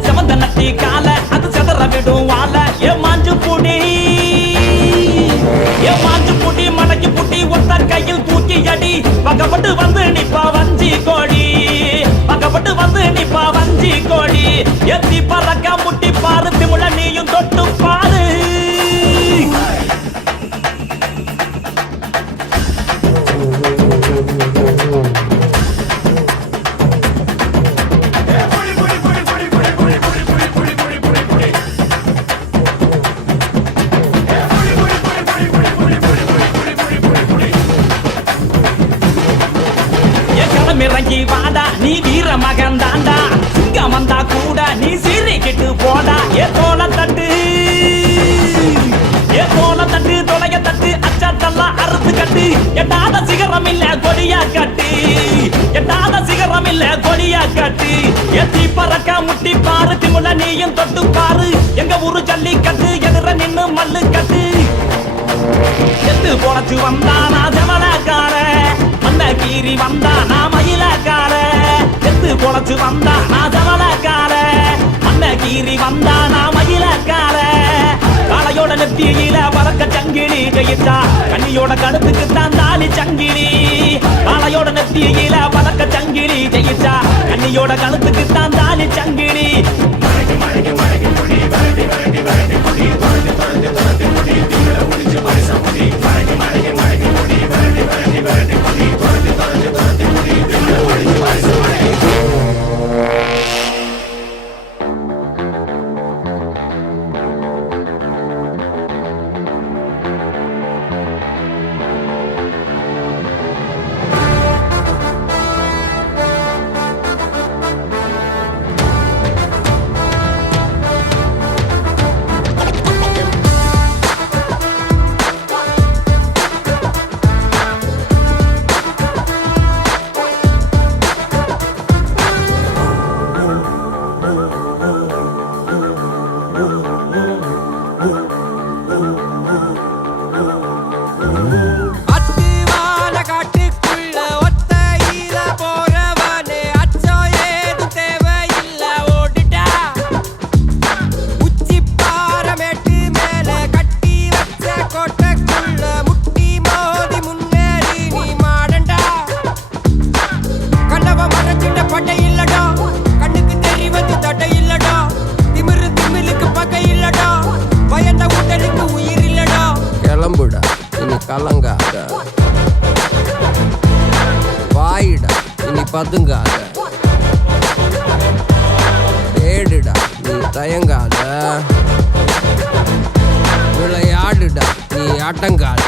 செவந்த நட்டி கால அது செதற விடும் வாழ ஏ மாஞ்சு புடி மடக்கி புட்டி ஒத்த கையில் தூக்கி அடி பக்கப்பட்டு வந்து நிப்பா வஞ்சி கோடி பக்கப்பட்டு வந்து நிப்பா வஞ்சி கோடி எத்தி பறக்க முட்டி பாரு திமுல நீயும் தொட்டு பாரு இறங்கி வாடா நீ வீர மகன் தாண்டா சிங்கம் வந்தா கூட நீ சீறிக்கிட்டு போடா ஏ தோல தட்டு தொலைய தட்டு அச்சத்தெல்லாம் அறுத்து கட்டு எட்டாத சிகரம் இல்ல கொடியா கட்டு எட்டாத சிகரம் இல்ல கொடியா கட்டு எத்தி பறக்க முட்டி பாரு திமுல நீயும் தொட்டு பாரு எங்க ஊரு ஜல்லிக்கட்டு எதிர நின்னு மல்லு கட்டு செத்து பொழைச்சு வந்தானா செவலக்கார மண்ண கீறி வந்தானா மயிலக்கார செத்து பொழைச்சு வந்தானா செவலக்கார மண்ண கீறி வந்தானா மயிலக்கார காளையோட நெத்தியில பறக்க சங்கிலி ஜெயிச்சா கண்ணியோட கழுத்துக்கு தான் தாலி சங்கிலி காளையோட நெத்தியில பறக்க சங்கிலி ஜெயிச்சா கண்ணியோட கழுத்துக்கு தான் தாலி சங்கிலி கலங்காத வாயிடா இனி பதுங்காத தேடுடா நீ தயங்காத விளையாடுடா நீ நீ அடங்காத.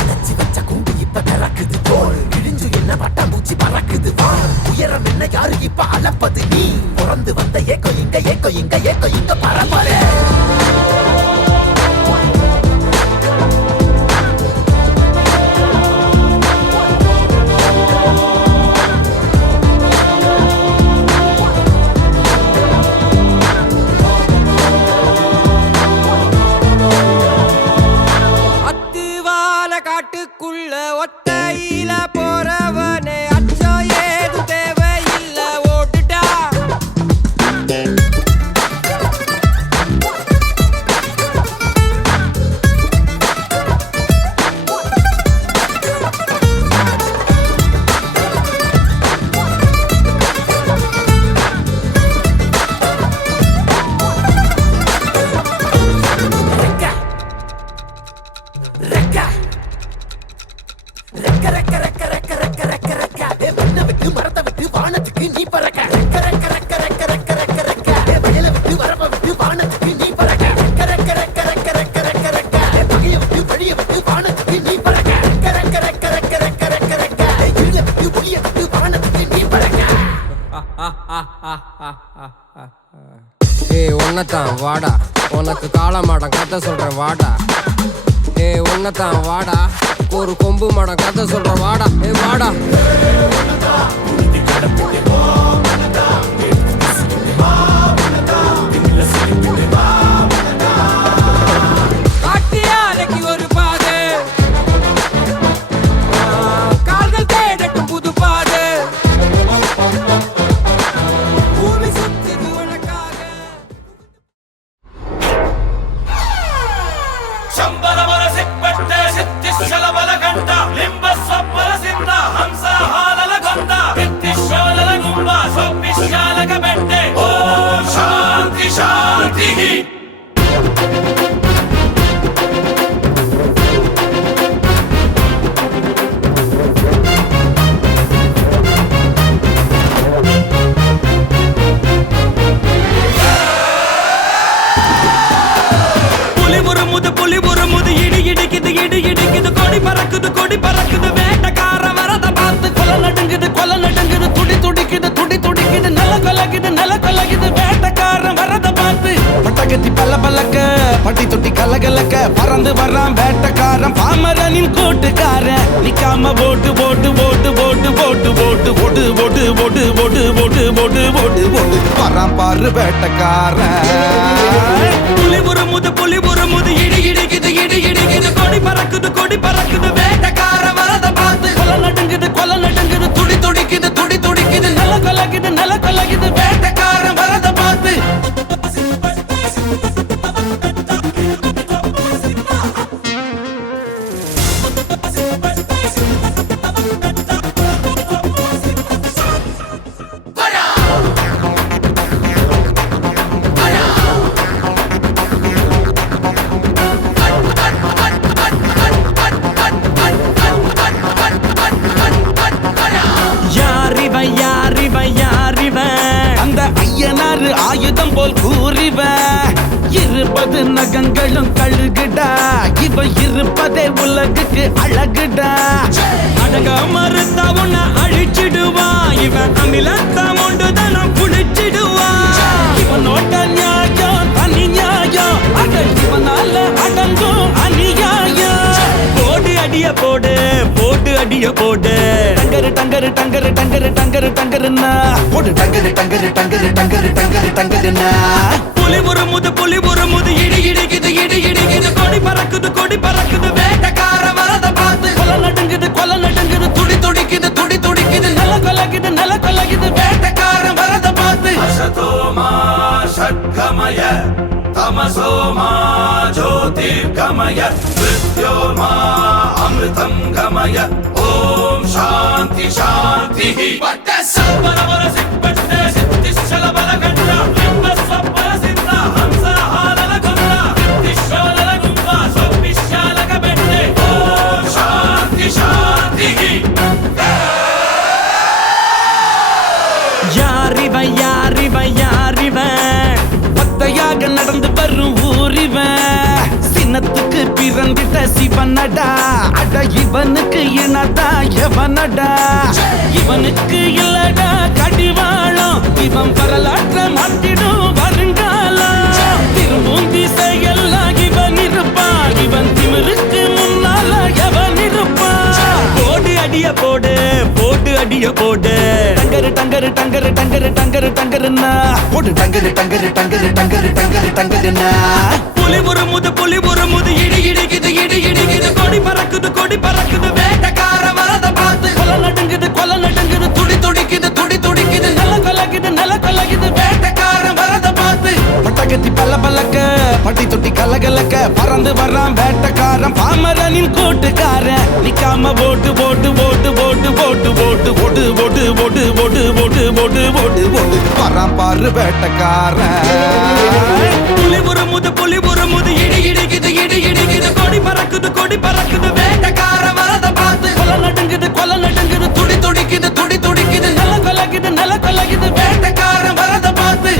அடைச்சி வச்ச கூண்டு இப்ப திறக்குது போல் இடிஞ்சு என்ன பட்டாம்பூச்சி பறக்குது வா உயரம் என்ன யாரு இப்ப அளப்பது நீ பிறந்து வந்த ஏக்கோ இங்க ஏக்கோ இங்க ஏக்கோ இங்க பரம்பரை அத்துவால காட்டுக்குள்ள ஒத்தையில போறவனே அச்சம் ஏதும் தேவையில்ல ஓட்டுடா. ரெக்க ரெக்க ரெக்க ரெக்க ரெக்க ரெக்க ரெக்க ரெக்க மண்ணை விட்டு மரத்தை விட்டு வானத்துக்கு நீ பறக்க ரெக்க ரெக்க ரெக்க ரெக்க ரெக்க ரெக்க ரெக்க வயலை விட்டு வரப்ப விட்டு வானத்துக்கு நீ பறக்க ரெக்க ரெக்க ரெக்க ரெக்க ரெக்க ரெக்க ரெக்க பகையை விட்டு வழியை விட்டு வானத்துக்கு நீ பறக்க ரெக்க ரெக்க ரெக்க ரெக்க ரெக்க ரெக்க ரெக்க இருளை விட்டு ஒளியை விட்டு வானத்துக்கு நீ பறக்க. ஏய் உன்னத்தான் வாடா, உனக்கு காளமாடம் கதை சொல்றேன் வாடா. ஏய் உன்னத்தான் வாடா, ஒரு கொம்பு மாடம் கதை சொல்றேன் வாடா. ஏய் வாடா. காட்டியாலைக்கு ஒரு பாதை, கால்கள் தேடட்டும் புது பாதை. பூமி சுத்திது உனக்காக. ಶಂಬರವರ ಸಿಪ್ಪಟ್ಟೆ ಸಿತ್ತಿಶಲ ಬಲಗಂಟ ಲಿಂಬ ಸೊಪ್ಪಲ ಸಿದ್ಧ ಹಂಸ ಹಾಲಲ ಗೊಂದ ಬಿತ್ತಿಶೋಲಲ ಗುಂಬ ಸೊಪ್ಪಿಶಾಲಕ ಬೆಟ್ಟೆ ಓಂ ಶಾಂತಿ ಶಾಂತಿ. புலி உருமுது இடி இடிக்குது இடி இடிக்குது கொடி பறக்குது வேட்டக்கார வரத பார்த்து கொலை நடுங்குது துடி துடிக்குது நில கொலகுது வேட்டக்காரன் வரத பார்த்து பட்டகத்தி பல்ல பல்லக்க பட்டி தொட்டி கலகலக்க பறந்து வர்றான் வேட்டக்காரன் பாமரனின் கூட்டுக்காரன் நிக்காம போட்டு வரான் பாரு வேட்டக்காரன். புலி உருமுது இடி இடிக்குது கொடி பறக்குது வேட்டக்கார வரத பார்த்து கொலை நடுங்குது துடி துடிக்குது நில கொலகுது வேட்டக்காரன் வரத பார்த்து ஆயுதம் போல் கூறிவன் இருப்பது நகங்களும் கழுகுடா இவ இருப்பதே உலகுக்கு அழகுடா. அடங்க மறுத்தா உன்னை அழிச்சிடுவா இவன் அமிலத்தான் உண்டுதான் குடிச்சிடுவா. இவன் நோட்ட நியாயம் தனி நியாயம் அட இவனால அடங்கும் அநியாயம். போடு அடிய போடு டங்கருன்னா போடு டங்கருன்னா. புலி உருமுது இடி இடிக்குது கொடி பறக்குது வேட்டக்கார வரத பார்த்து கொலை நடுங்குது துடி துடிக்குது நில கொலகுது வேட்டக்காரன் வரத பார்த்து அசதோமா ஷட்கமய தமசோமா ஜோதிர்கமய மிருத்யோர்மா அமிர்தம் கமய ஓம் சாந்தி சாந்தி. பட்ட சம்பரவர சிப்பட்டே சித்திஷல பலகண்ட லிம்ப சப்பல சித்த ஹம்ச ஹாலல கொண்ட வித்திஷோலல கும்ப சொப்பிஷாலக பெட்டே ஓம் சாந்தி சாந்தி. யாரிவன் பக்தையாக நடந்து வரும் ஊரிவன் பிறந்திட்ட சிவனடா அட இவனுக்கு இனதா எவனடா இவனுக்கு இல்லடா கடிவாளம் இவன் வரலாற்ற மாத்திடும் வருங்காலம் திரும்பும் திசையெல்லாம் இவன் இருப்பான் இவன் திமிருக்கு முன்னால எவன் இருப்பான் போடு அடிய போடு போட்டு அடிய போடு டங்கரு டங்கரு டங்கரு டங்கரு டங்கரு டங்கருன்னா போடு டங்கரு டங்கரு டங்கரு டங்கரு டங்கரு டங்கருன்னா புலி ஒரு முது இடி இடிக்குது கொடி பறக்குது வேட்டக்கார வரத பார்த்து கொலை நடுங்குது துடி துடிக்குது நில கொலகுது வேட்டக்கார வரத பார்த்து பட்டகத்தி பல்லக்க பட்டி தொட்டி கலகலக்க பறந்து வர்றான் வேட்டக்காரன் பாமரனின் கூட்டுக்காரன் நிக்காம போட்டு வரான் பாரு வேட்டக்காரன் புலி ஒரு முது இடி இடிக்குது கொடி பறக்குது வேட்டக்கார வரத பார்த்து கொலை நடுங்குது துடி துடிக்குது நில கொலகுது வேட்டக்கார வரத பார்த்து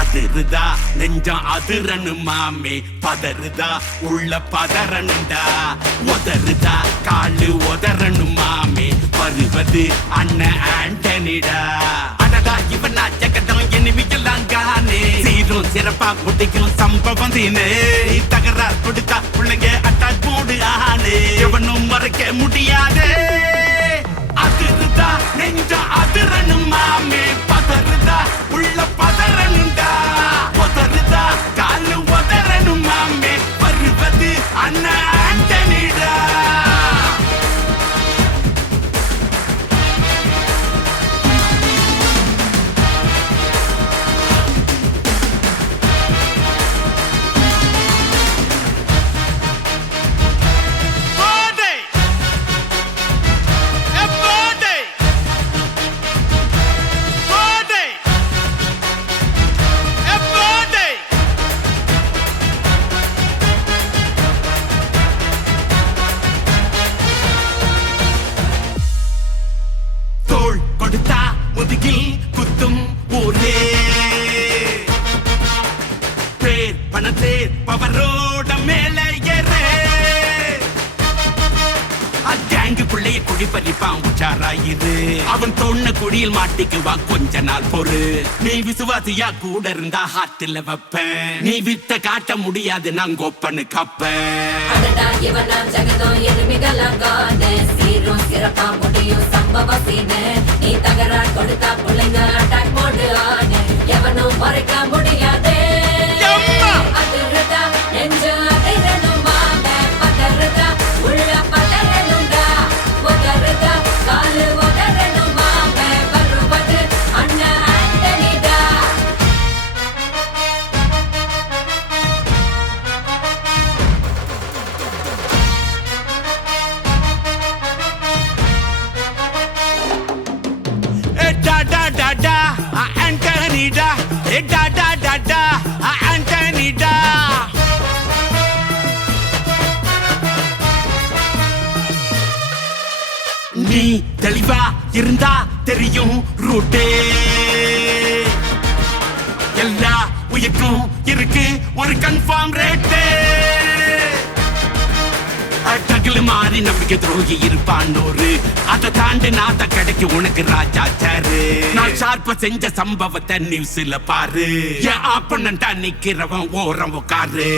அதிருதா நெஞ்சம் அதிரனு மாமே பதறுதா உள்ள பதறனுண்டா உதறுதா காலு உதறனு மாமே வருவது அண்ணன் ஆண்டனிடா அடடா இவனா ஜகதம் எனிமிக்கலாம் கானே சீரும் சிறப்பா குட்டிக்கும் சம்பவம் தீனே தகரா கொடுத்தா பிள்ளைங்க அட்டாச் போடு ஆனே எவனும் மறைக்க முடியாதே அதிருதா நெஞ்சம் அதிரனு மாமே பதறுதா உள்ள பதறனுண்டா உதறுதா காலு உதறனு மாமே வருவது அண்ணன் ஆண்டனிடா முதுகில் குத்தும் ஊரே பேர் பணத்தேர் பவரோட மேல ஏறே அங்கேங்கு பிள்ளைய குடி பறிப்பான் உச்சாராயிரு அவன் தொன்ன குடியில் மாட்டிக்குவான் கொஞ்ச நாள் பொறு நீ விசுவாசியா கூட இருந்தா ஹாட்டில் வைப்பேன் நீ வித்த காட்ட முடியாது நான் கோப்பனு கப்பேன் சிறப்பா முடியும் சம்பவ சீனு நீ தகராறு கொடுத்தா பிள்ளைங்க அட்டாக் போடு ஆனு எவனும் மறைக்க முடியாதே அதிருதா நெஞ்சு அதிரணும் மாம பதறுதா உள்ள பதறணுண்டா உதறுதா காலு உதறணும் மாம வருவது அண்ணன் ஆண்டனிடா Antonida, Antonida. நீ தெளிவா இருந்தா தெரியும் ரூட்டே எல்லா உயிர்க்கும் இருக்கு ஒரு கன்ஃபார்ம் ரேட்டே அட்டகில் மாறி நம்பிக்கை துரோகி இருப்பான் ஒரு அதை தாண்டி நாத்த கிடைக்கு உனக்கு ராஜா சாரு நான் ஷார்ப்ப செஞ்ச சம்பவத்தை நியூஸ்ல பாரு என் ஆப்பனண்டா நிக்கிறவன் ஓரம் உட்காரு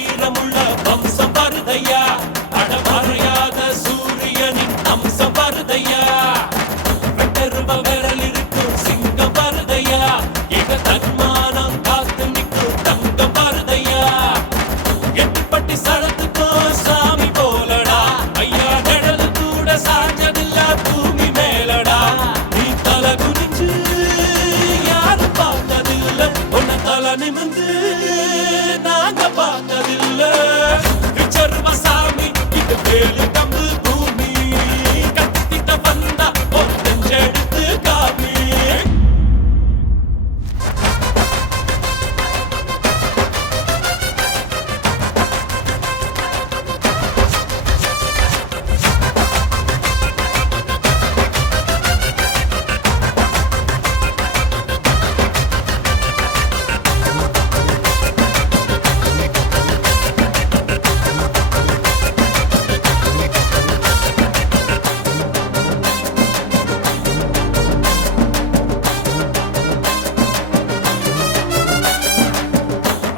வீரமுள்ள வம்சம் வருதையா அடமறையாத சூரியனின் அம்சம் வருதையா வெட்டருவ விரல் இருக்கும் சிங்கம் வருதையா எங்க தன்மானம் காத்து நிற்கும் தங்கம் வருதையா எட்டுப்பட்டி சரத்துக்கும் சாமி போலடா ஐயா நிழல் கூட சாஞ்சதில்ல பூமி மேலடா நீ தலை குனிஞ்சு யாரும் பார்த்ததில்ல உன்னை தலை நிமிந்து நாங்க பார்த்ததில்ல விச்சர்வ சாமி இது வேலு கம்பு பூமி கத்திட்ட வந்தா ஒரு நெஞ்செடுத்து காமி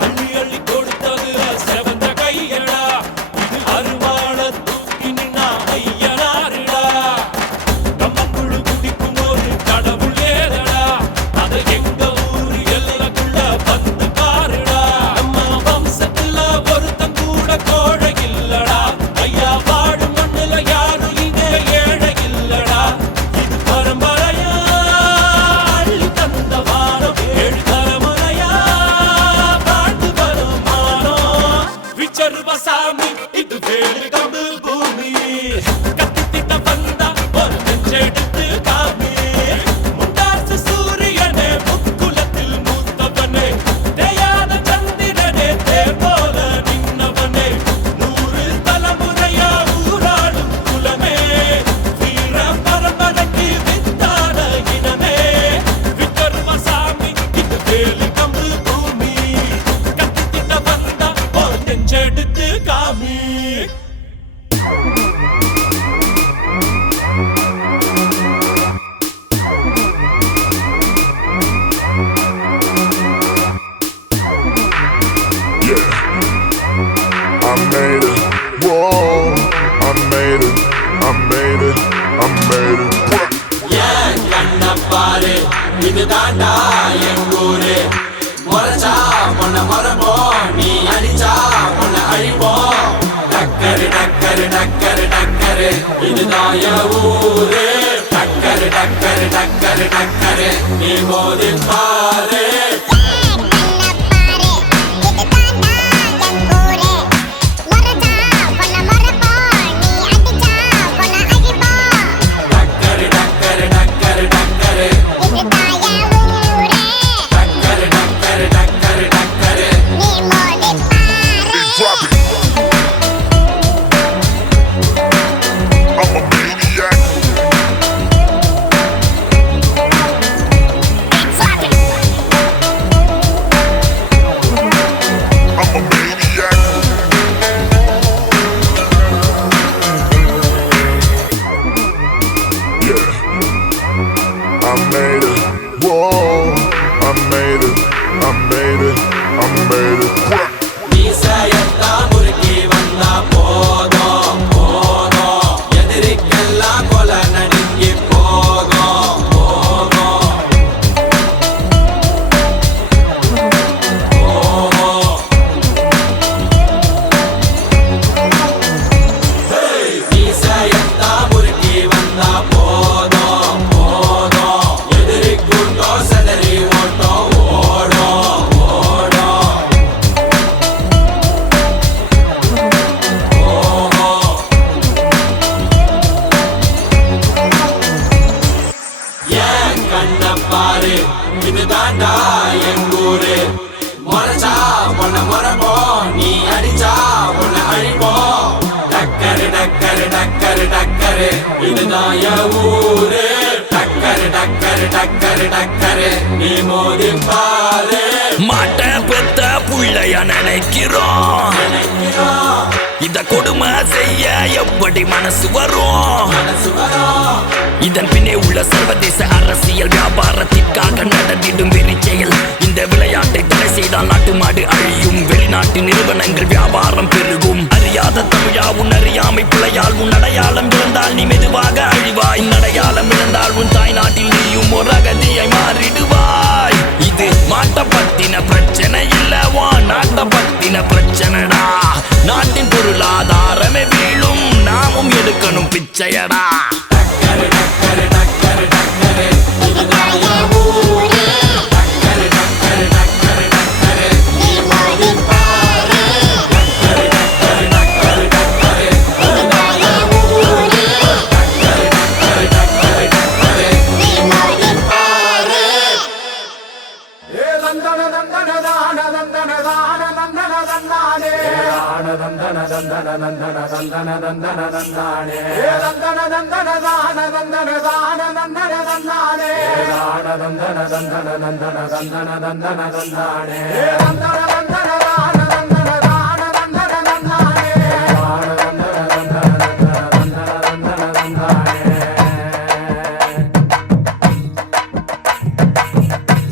அள்ளி அள்ளி கொடுத்தது செவந்த கையடா இது அருவாள தூக்கி நின்னா ஐயனாருடா கம்மங்குழு குடிக்கும் ஒரு கடவுள் ஏதடா அது எங்க ஊரு எல்லைக்குள்ள வந்து பாருடா நம்ம வம்சத்துல ஒருத்தன் கூட கோழை இல்லடா ஐயா வாழும் மண்ணுல யாரும் இங்க ஏழை இல்லடா இது பரம்பரையா அள்ளி தந்த வானம் ஏழு தலைமுறையா வாழ்ந்து வரும் மானம் விச்சர்வ சாமி இது வேலு கம்பு பூமி கத்திட்ட வந்தா ஒரு நெஞ்செடுத்து காமி முண்டாசு சூரியனே முக்குலத்தில் மூத்தவனே தேயாத சந்திரனே தேர் போல நின்னவனே 100 தலைமுறையா ஊராடும் குலமே வீர பரம்பரைக்கு வித்தான இனமே விக்கர்ம சாமி இது வேலு கம்பு பூமி கத்திட்ட வந்தா ஒரு நெஞ்செடுத்து காமி Yeah, I made it. Whoa, I made it. I made it. I made it. ஏன் கண்ண பாரு இது தாண்டா எங்கூரு முறைச்சா பொண்ண மரபோம் நீ அடிச்சா பொண்ண அழிப்போம் டக்கரு டக்கரு டக்கரு டக்கரு இதுதான் என் ஊரு டக்கரு டக்கரு டக்கரு டக்கரு நீ மோதி பாரு டக்கரு டக்கரு டக்கரு டக்கரு டக்கரு டக்கரு டக்கரு டக்கரு Drop it. I'm a maniac. I'm a maniac. Yeah, I made it. Whoa, I made it. I made it. I made it. மீசையத்தான் முறுக்கி வந்தா போதும் போதும் எதிரிக்கெல்லாம் கொலை நடுங்கி போகும் போகும் போகும் மீசையத்தான் முறுக்கி வந்தா போதும் போதும் எதிரிக்குண்டோ செதறி ஓட்டம் ஓடும் ஓடும் ஏன் கண்ண பாரு இது தாண்டா எங்கூரு முறைச்சா பொண்ண மரபோம் நீ அடிச்சா பொண்ண அழிப்போம் டக்கரு டக்கரு டக்கரு டக்கரு இதுதான் என் ஊரு டக்கரு டக்கரு டக்கரு டக்கரு நீ மோதி பாரு மாட்ட பெத்த புள்ளைய நினைக்கிறோம் இத கொடுமை செய்ய எப்படி மனசு வரும் இதன் பின்னே உள்ள சர்வதேச அரசியல் வியாபாரத்திற்காக நடந்திடும் வெறி செயல் இந்த விளையாட்டை தடை செய்தால் நாட்டு மாடு அழியும் வெளிநாட்டு நிறுவனங்கள் வியாபாரம் இவனும் பிச்சையடா.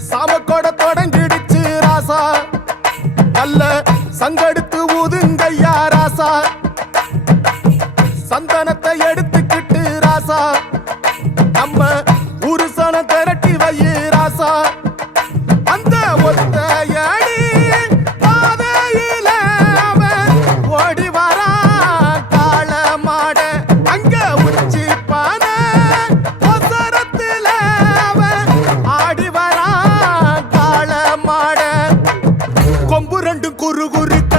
சாமக்கோட தொடங்கிடுச்சு ராசா, நல்ல சங்கெடுத்து ஊதுங்கய்யா ராசா, சந்தனத்தை எடுத்துக்கிட்டு ராசா, நம்ம ஊரு சனம் திரட்டி வையு ராசா, அந்த ஒத்தையடி பாதையில அவன் ஓடி வரான் காள மாட, அங்க உச்சி பானை ஒசரத்துல அவன் ஆடி வரான் காள மாட, கொம்பு ரெண்டு குறு குறுக்க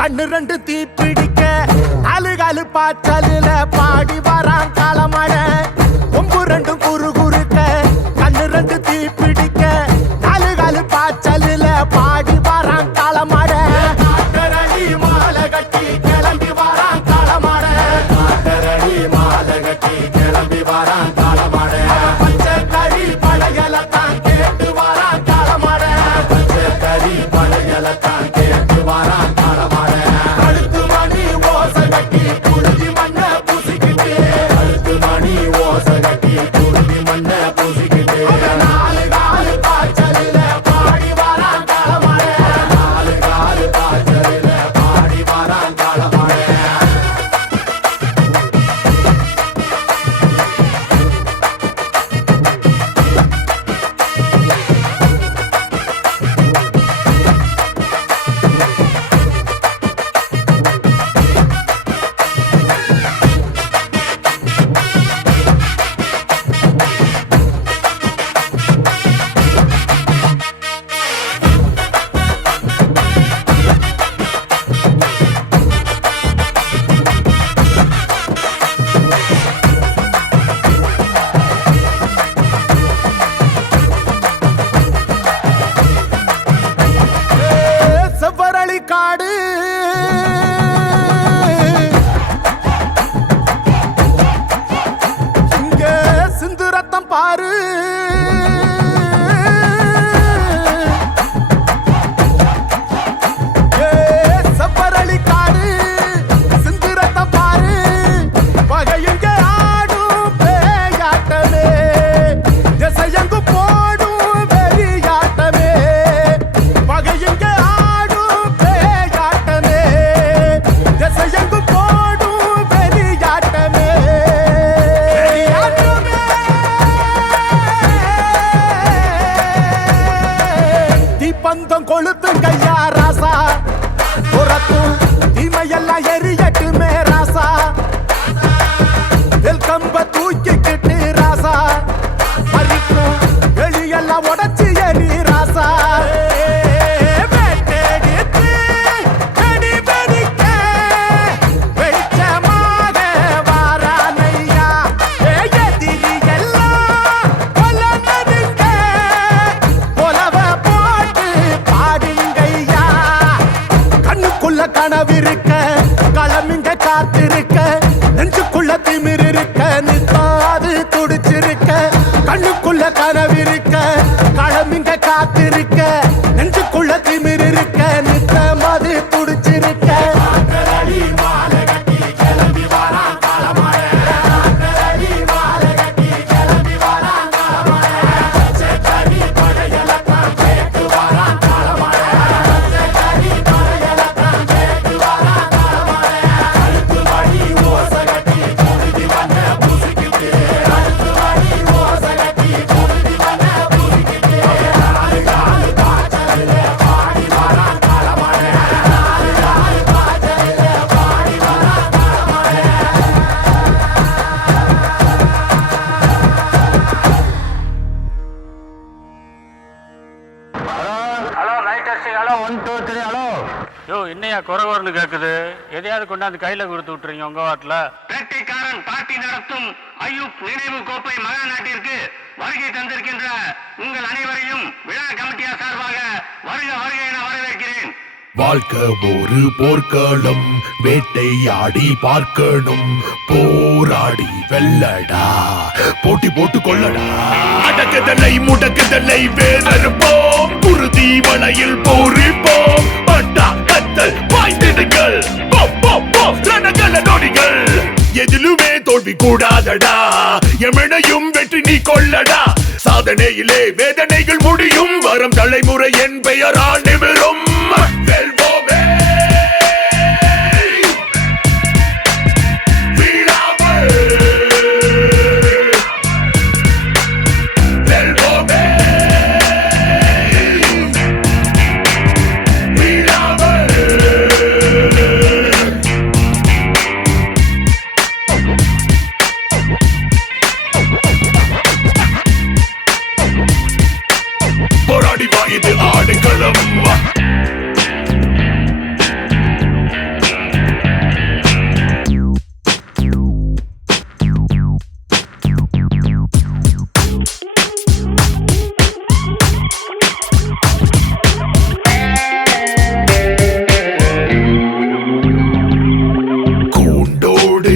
கண்ணு ரெண்டு தீ பிடிக்க அழுகாலு பாச்சலுல பாடி வரான் காளமாட, கொம்பு ரெண்டு குறு குறுக்க கண்ணு ரெண்டு தீ பிடிக்க அழுகாலு பாச்சலுல பாடி வரான் காளமாட, காட்டரடி மாலை கட்டி கிளம்பி வரான் காளமாட, காட்டரடி மாலை கட்டி கிளம்பி வரான் காளமாட, பச்சை கறி பழையலத்தான் கேட்டு வரான் காளமாட, பச்சை கறி பழையலத்தான் கேட்டு வரான் காளமாட, கழுத்து மணி ஓசை கட்டி குருதி மண்ண பூசிக்கிட்டு, கழுத்து மணி ஓசை கட்டி குருதி மண்ண பூசிக்கிட்டு, நாலு காலு பாய்ச்சலில பாடி வரான் காளமாட, நாலு காலு பாய்ச்சலில பாடி வரான் காளமாட. செவ்வரளி காடு இங்க சிந்து ரத்தம் பாரு, செவ்வரளி காடு சிந்து ரத்தம் பாரு, பகையுங்க ஆடும் பேயாட்டமே, திசையங்கு போடும் வெறியாட்டமே, பகையுங்க ஆடும் பேயாட்டமே, திசையங்கு போடும் வெறியாட்டமே, தீப்பந்தம் கொளுத்துங்கய்யா ராசா, புறத்தும் தீமையெல்லாம் எரியட்டுமே ராசா, கம்ப தூக்கிக்கிட்டு ராசா, அரிக்கும் வெளியெல்லாம் உடச்சி எரி ராசா, வெட்டெடுத்து வெடி வெடிக்க வெளிச்சமாக வாரானையா, எதிரி எல்லாம் கொல்ல நடுங்க கொலவ போட்டு பாடுங்கய்யா, கண்ணுக்குள்ள கனவிருக்க களமிங்க காத்திருக்க, நெஞ்சுக்குள்ள திமிர் இருக்க நித்தாது துடிச்சிருக்க, கண்ணுக்குள்ள கனவிருக்க களமிங்க காத்திருக்க, நெஞ்சுக்குள்ள திமிர் இருக்க நித்தமது துடிச்சிருக்க, காட்டரடி மாலை கட்டி கிளம்பி வரான் காளமாட, காட்டரடி மாலை கட்டி கிளம்பி வரான் காளமாட, பச்சை கறி பழையலத்தான் கேட்டு வரான் காளமாட, பச்சை கறி பழையலத்தான் கேட்டு வரான் காளமாட, கழுத்து மணி ஓசை கட்டி குருதி வண்ண சோறுன்னு கேக்குது. எதையாவது கொண்டாந்து கையில கொடுத்து விட்டுறீங்க உங்க வாட்டில. வேட்டைக்காரன் பார்ட்டி நடத்தும் ஐயூப் நினைவு கோப்பை மகா நாட்டிற்கு வருகை தந்திருக்கின்ற உங்கள் அனைவரையும் விழா கமிட்டியார் சார்பாக வருக வருக என வரவேற்கிறேன். வாழ்க்கை ஒரு போர்க்களம், வேட்டையாடி பார்க்கணும், போராடி வெல்லடா, போட்டி போட்டு கொள்ளடா. அடக்குதலை முடக்குதலை வேறறுப்போம், குருதி மலையில் போரிப்போம், பட்டா கத்தல் பாய்ந்திடுங்கள், ரணகல நொடிகள். எதிலுமே தோல்வி கூடாதடா, எமனையும் வெற்றி நீ கொள்ளடா. சாதனையிலே வேதனைகள் முடியும், வரும் தலைமுறை என் பெயரால் நிமிரும். வெல்வோமே வீழாமல், வெல்வோமே வீழாமல். போராடி வா, இது ஆடுகளம். கூண்டோடு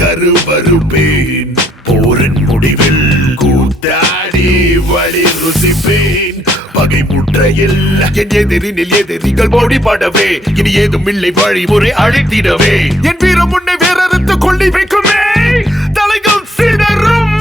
கருவறுப்பேன், போரின் முடிவில் கூத்தாடி வழி ருசிப்பேன். பகை முற்றையில் என் எதிரினில் எதிரிகள் போடி படவே, இனி ஏதும் இல்லை வழிமுறை அழைத்திடவே. என் வீரம் முன்னே வேறறுத்து கொள்ளி வைக்குமே, தலைகள் சிதறும்.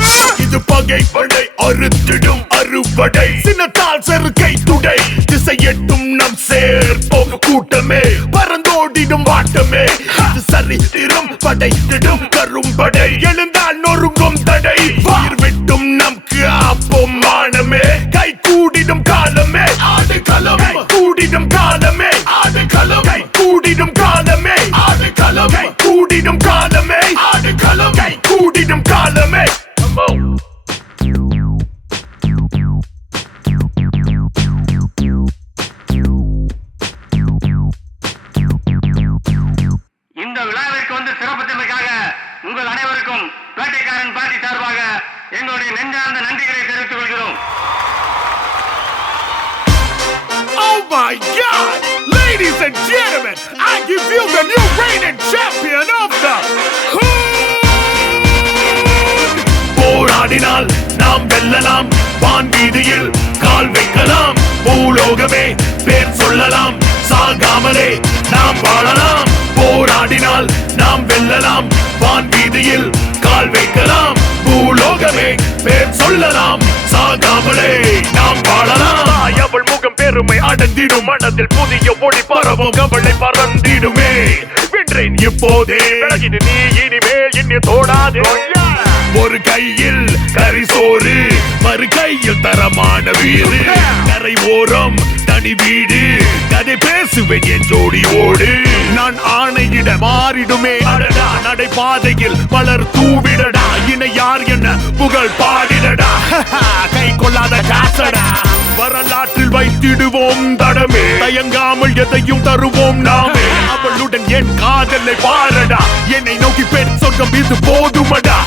இது பகை படை அறுத்திடும் அறுபடை, சின்னத்தால் செருக்கை துடை, திசை எட்டும் நம் சேர் போக கூட்டமே, பறந்தோடிடும் வாட்டமே. இது சரித்திரம் படைத்திடும் கரும்படை, எழுந்தால் நொறுங்கும் தடை, வயிர் விட்டும் நம் காப்போம் மானமே. கை கூடிடும் காலமே ஆடு களம், கூடிடும் காலமே ஆடு களம், கூடிடும் காலமே ஆடு களம், கூடிடும் காலமே ஆடு களம், கூடிடும் காலமே. இந்த விழாவிற்கு வந்து சிறப்பித்தமைக்காக உங்கள் அனைவருக்கும் வேட்டைக்காரன் பார்ட்டி சார்பாக எங்களுடைய நெஞ்சார்ந்த நன்றிகளை தெரிவித்துக் கொள்கிறோம். Oh my God! Ladies and gentlemen, I give you the new reigning champion of the Hood! போராடினால் நாம் வெல்லலாம், வான் வீதியில் கால் வைக்கலாம், பூலோகமே பேர் சொல்லலாம், சாகாமலே நாம் வாழலாம். போராடினால் நாம் வெல்லலாம், வான் வீதியில் கால் வைக்கலாம், பூலோகமே பேர் சொல்லலாம், சாகாமலே நாம் வாழலாம். அவள் முகம் பெருமை அடர்ந்திடும், மனதில் புதிய ஒளி பரவும், கவலை பறந்திடுமே. வென்றேன் இப்போதே, விலகிடு நீ இனிமேல் என்னை தோடாதே. ஒரு கையில் கரிசோறு, மறு கையில் தரமான வீடு, கரை ஓரம் தனி வீடு, கதை பேசுவேன் என் ஜோடியோடு. நான் ஆணையிட மாறிடுமே அடடா, நடைபாதையில் பலர் தூவிடடா, இணை யார் என்ன புகழ் பாடிடடா. கை கொள்ளாத காசடா, வரலாற்றில் வைத்திடுவோம் தடமே, தயங்காமல் எதையும் தருவோம் நாமே. அவளுடன் என் காதலை பாரடா, என்னை நோக்கி பெண் சொர்க்கம் இது போதுமடா,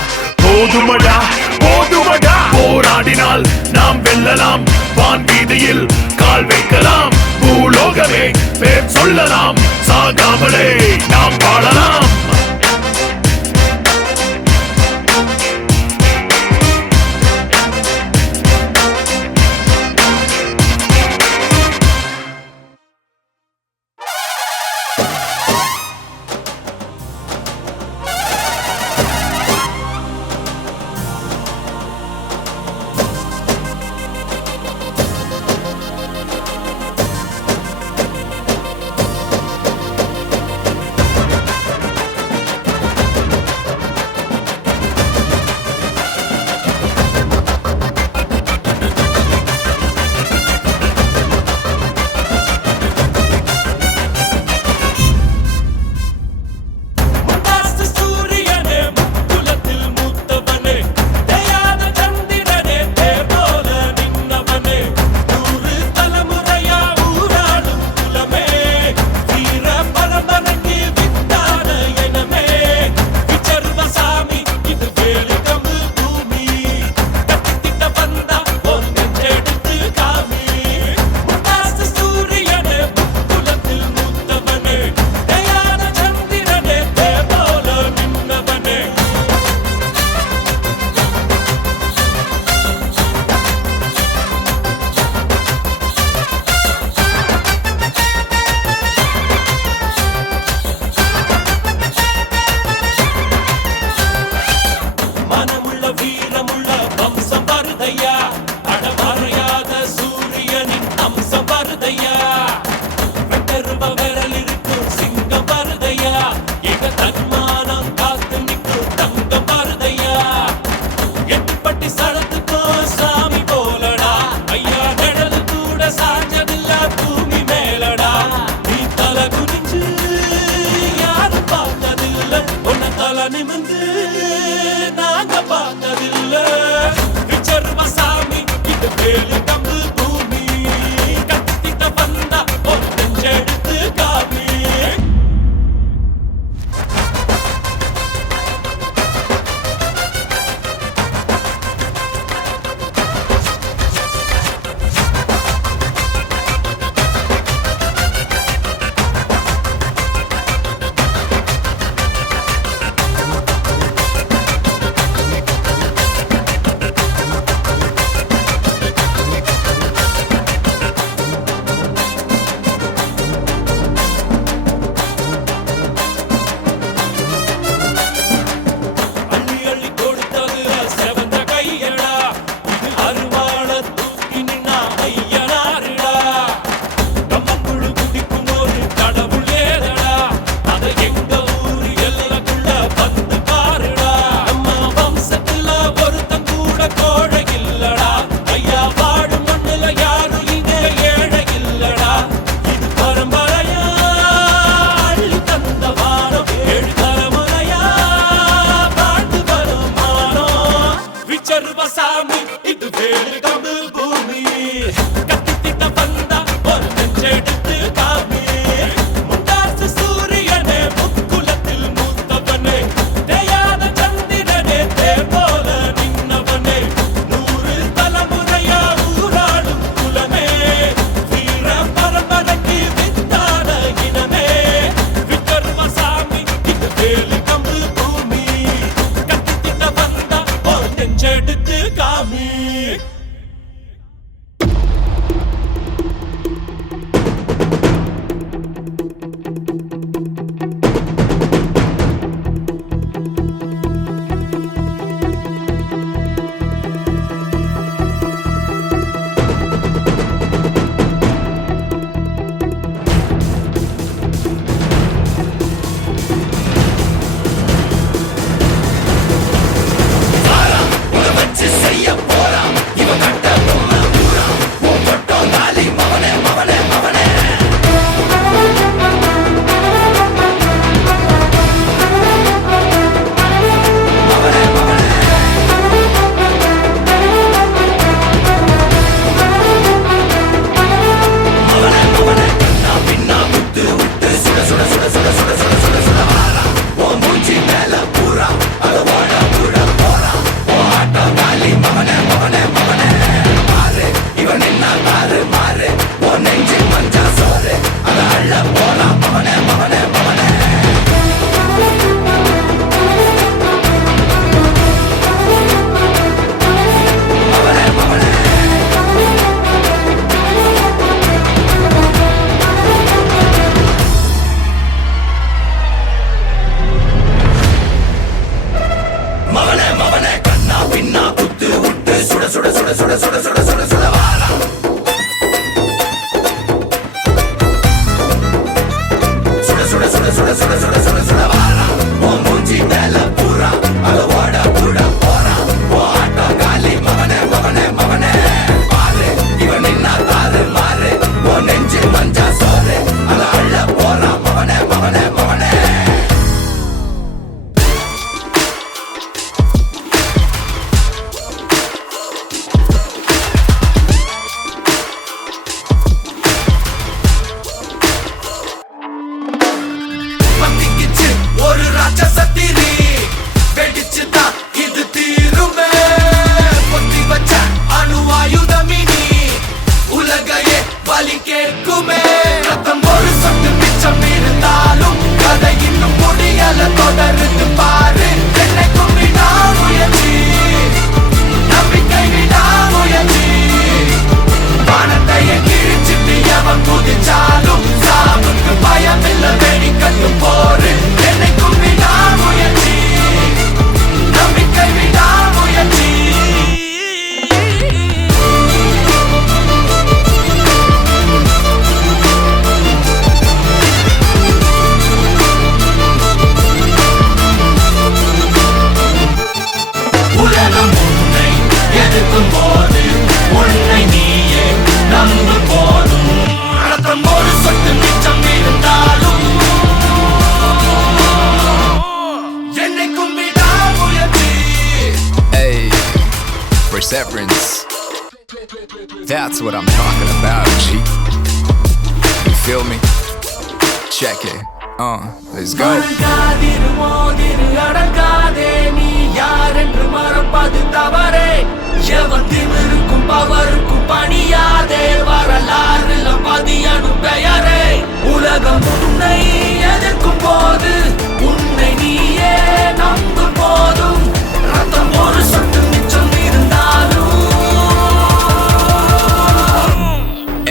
போதுமடா போதுமடா. போராடினால் நாம் வெல்லலாம், வான் வீதியில் கால் வைக்கலாம், பூலோகமே பேர் சொல்லலாம், சாகாமலே நாம் வாழலாம். நிமிந்து நாங்க பார்த்ததில்ல விச்சர்வசாமி இது வேலு கம்பு பூமி கத்திட்ட வந்தா ஒரு நெஞ்செடுத்து காமி ஒரு ராட்சசத்திரி severance. That's what I'm talking about, G. You feel me? Check it. Let's go. அடங்காதிரு மோதிரு Adangathey நீ யாரென்று மறப்பது தவறே எவன் திமிருக்கும் பவருக்கும் பணியாதே வரலாறுல பதியனும் பெயரே உலகம் உன்னை எதிர்க்கும் போது உன்னை நீயே நம்பும் போதும் ரத்தம் ஒரு சொட்டு மிச்சம் இருந்தாலும்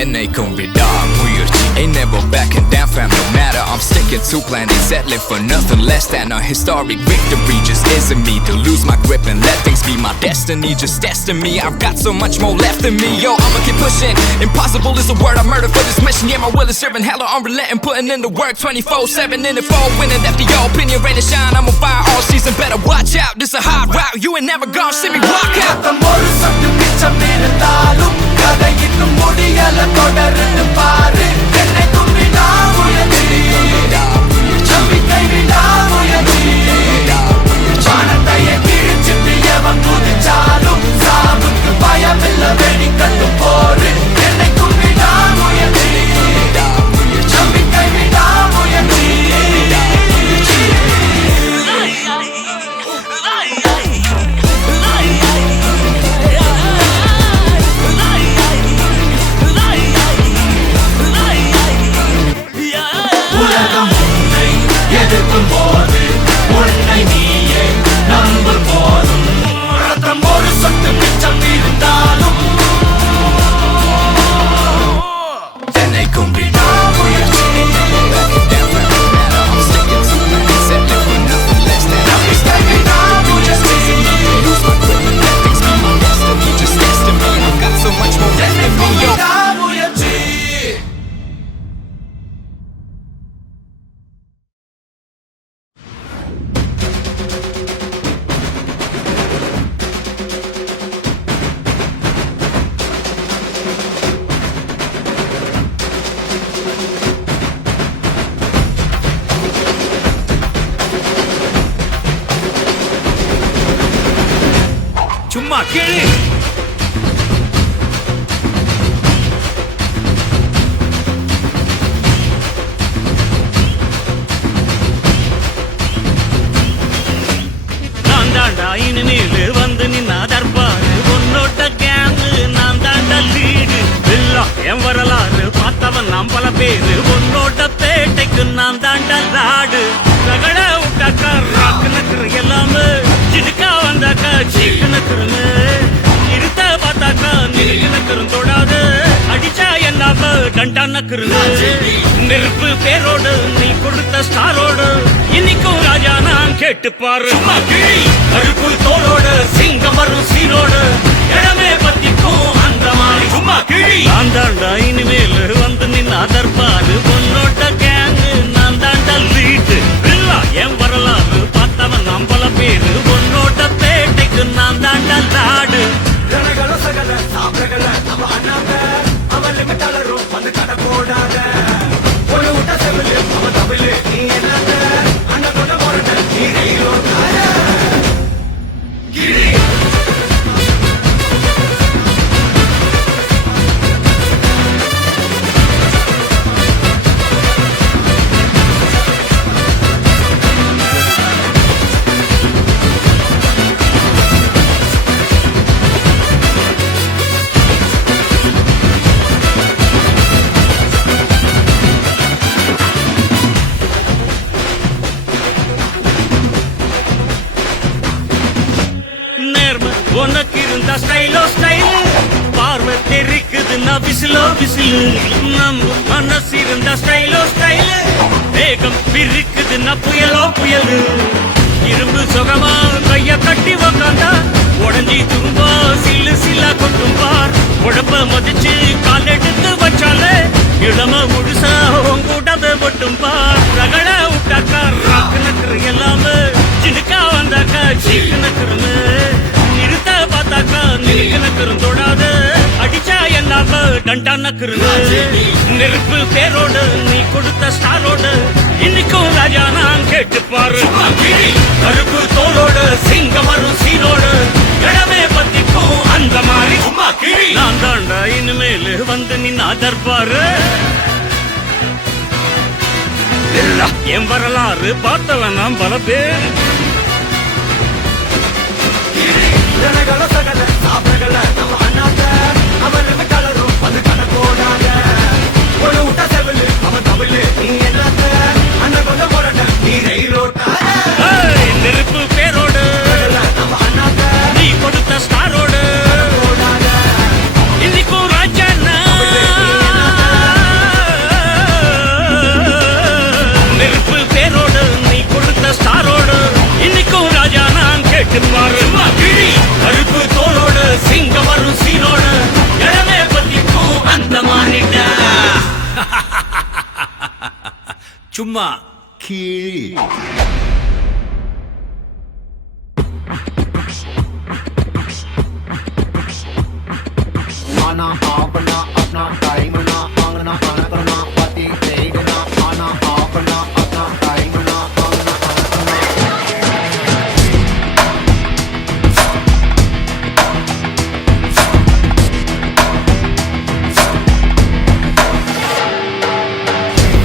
என்னைக்கும் விடாமுயற்சி ain't never backing down fam, no matter I'm sticking to plan and settling for nothing less than a historic victory. Just isn't me to lose my grip and let things be my destiny. Just testing me, I've got so much more left in me. Yo, I'ma keep pushing. Impossible is the word I murder for this mission. Yeah, my will is serving hella unrelenting, putting in the work 24/7 in the fall, winning after your opinion, rain and shine. I'm on fire all season, better watch out. This a hard route, you ain't never gonna see me walk out. ரத்தம் ஒரு சொட்டு மிச்சம் இருந்தாலும் கதை இன்னும் முடியல தொடர்ந்து பாரு என்னைக்கும் விடாமுயற்சி நம்பிக்கை விடாமுயற்சி வானத்தையே கிழிச்சிட்டு எவன் குதிச்சாலும் சாவுக்கு பயமில்ல வெடிக்கட்டும் போரு என்னைக்கும் விடாமுயற்சி நம்பிக்கை விடாமுயற்சி உலகம் உன்னை எதிர்க்கும் போது உன்னை நீயே நம்பும் போதும் ரத்தம் ஒரு சொட்டு மிச்சம் இருந்தாலும் என்னைக்கும் விடாமுயற்சி I'm sticking to plan and settling for nothing less than I'm just lose my grip and let things be my destiny. Just testing me, I've got so much more left in me. Yo. விடாமுயற்சி சும்மா கேளு. நான் தாண்டா இனிமேலு வந்து நின்னா Darbar உன்னோட்ட gang நான் தாண்டா லீடு எல்லாம் என் வரலாறு பார்த்தவன் நாம் பல பேரு உன்னோட்ட பேட்டைக்கு நான் தாண்டா லாடு ரகட விட்டாக்கா ராக்கு நக்குற எல்லாமே சிடுக்கா வந்தாக்கா சீக்கு நக்குறனு இருத்த பார்த்தாக்கா நிறுக்கு நக்குறும் தொடாது அடிச்சா என்னாம டண்டா நக்குறனு நெருப்பு பேரோடு நீ கொடுத்த ஸ்டாரோடு இன்னைக்கும் ராஜா நான் கேட்டு பாரு கருப்பு தோளோடு சிங்கம் வரும் சீரோடு இடமே பத்திக்கும் அந்த மாதிரி சும்மா கிழி நான் தாண்டா இனிமேல் வந்து நின்னா தர்பாரு பொன்னோட்ட கேங்கு நான் தாண்டா லீடு என் வரலாறு பார்த்தவன் நாம் பல பேரு பொன்னோட்ட பேட்டைக்கு நான் தாண்டா லாடு ஜனகள சகல சாப்பிடல நம்ம அண்ணாங்க அவன் லிமிட்டாளரும் வந்து கடை போடாத ஒரு விட்ட செவிலு அவன் தவிலு நீ என்னங்க அண்ணன் கொண்ட போறத நீ ரயிலோட கிரி உனக்கு இருந்த ஸ்டைலோ ஸ்டைல் பார்வை தெரிக்குதுன்னா விசிலோ விசிலு நம்ம மனசு இருந்த ஸ்டைலோ ஸ்டைல் வேகம் பிரிக்குதுன்னா புயலோ புயலு இரும்பு சுகமா கைய கட்டி உக்காந்தா உடஞ்சி தும்பா சில்லு சில்லா கொட்டும் பார் உடம்ப மதிச்சு கால் எடுத்து வச்சாலே இளம முழுசா உங்கூட்டத மட்டும் பார் ரகட விட்டாக்கா ராக்கு நக்குறு எல்லாமே சிடுக்கா வந்தாக்கா சீக்கு நக்குறுன்னு நிறுத்த பார்த்தாக்கா நிறுக்கு நக்குறும் தொடாது அடிச்சா என்னாம டண்டா நக்குறுன்னு நெருப்பு பேரோடு நீ கொடுத்த ஸ்டாரோடு இன்னைக்கும் ராஜா நான் கேட்டு பாரு கருப்பு தோளோடு சிங்கம் வரும் சீரோடு இடமே பத்திக்கும் அந்த வந்து நின்னா தர்பாரு என் வரலாறு பார்த்தவன் நான் பல பேர் நெருப்பு பேரோடு நீ கொடுத்த ஸ்டாரோடு இன்னைக்கும் ராஜாண்ணா நெருப்பு பேரோடு நீ கொடுத்த ஸ்டாரோடு இன்னைக்கும் ராஜா நான் கேட்டு பாரு கிழி கருப்பு தோளோடு சிங்க வரும் சீனோடு இடமே பத்திக்கும் அந்த மானிட்ட சும்மா கீழி आना अपना अपना टाइम ना मांगना आना करना पाती रेडना आना अपना अपना टाइम ना मांगना आना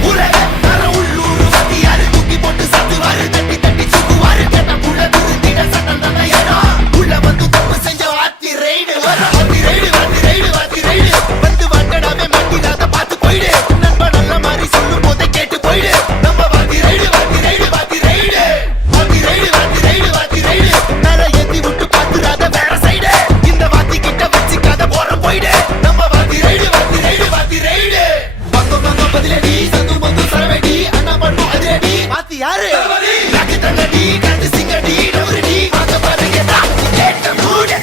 पूरे नरा उल्लूरू सतियार तूकी पोट्टु सत्तुवार तट्टी तट्टी सुकुवार केटा पुள்ள திருந்திட சட்டம் தான் ஏடா உள்ள வந்து தப்பு செஞ்ச ஆத்தி ரைடு வர ஆத்தி ரைடு வந்து வாட்டடாவே மாட்டிடாத பார்த்து போயிடு நண்பா நல்ல மாதிரி சொல்லும் போதே கேட்டு போயிடு நம்ம வாத்தி ரைடு மேல ஏத்தி விட்டு பாத்துறாத வேற சைடு இந்த வாத்தி கிட்ட வச்சுக்காத போற போயிடு நம்ம வாத்தி ரைடு பக்கம் பதிலடி சந்து மந்து சரவடி அண்ணா பண்ணும் அதிரடி வாத்தி யாரு ராக்கி தங்கடி கண்டு சிங்கடி டவரடி வாங்க பாருங்க தாத்தி கேட்ட மூடு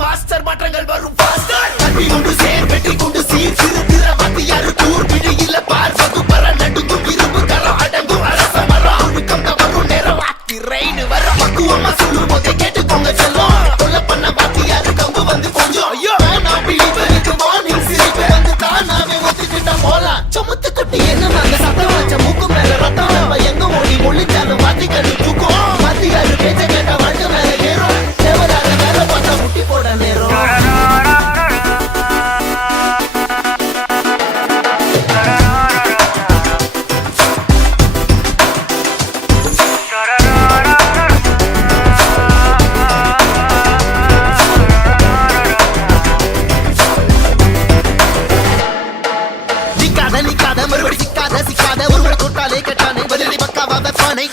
மாஸ்டர் மாற்றங்கள் வரும் பாஸ்டர் கல்வி கொண்டு சேர் வெற்றி கொண்டு சீர் சிறுத்திர வாத்தியாரு கூர் விழியில பார் பது பர நடுங்கும் இரும்பு கரம் அடங்கும் அரச மரம் ஒழுக்கம் தவறும் நேரம் வாத்தி ரைடு வர பக்குவமா சொல்லும் போதே கேட்டுக்கோங்க செல்லும் கொல்ல பண்ண வாத்தியாரு கம்பு வந்து கொஞ்சம் ஐயோ நான் பிடிப்பதுக்கு வார்னிங் சிரிப்பு வந்து தானாவே ஒத்துக்கிட்ட போலாம் சமுத்து குட்டி என்ன நாங்க சத்தம் வச்ச மூக்கு மேல ரத்தம் நம்ம எங்க ஓடி ஒளிச்சாலும் வாத்திக்காரு தூக்கும் வாத்தியாரு பேச்ச கேட்ட வாழ்க்கை மேல ஏறும் தேவராக மேல பார்த்தா முட்டி போட நேரம் நிக்காத மறுபடி சிக்காத ஒருவரை தொட்டாலே கெட்டானே பதிலடி பக்காவா வெப்பானை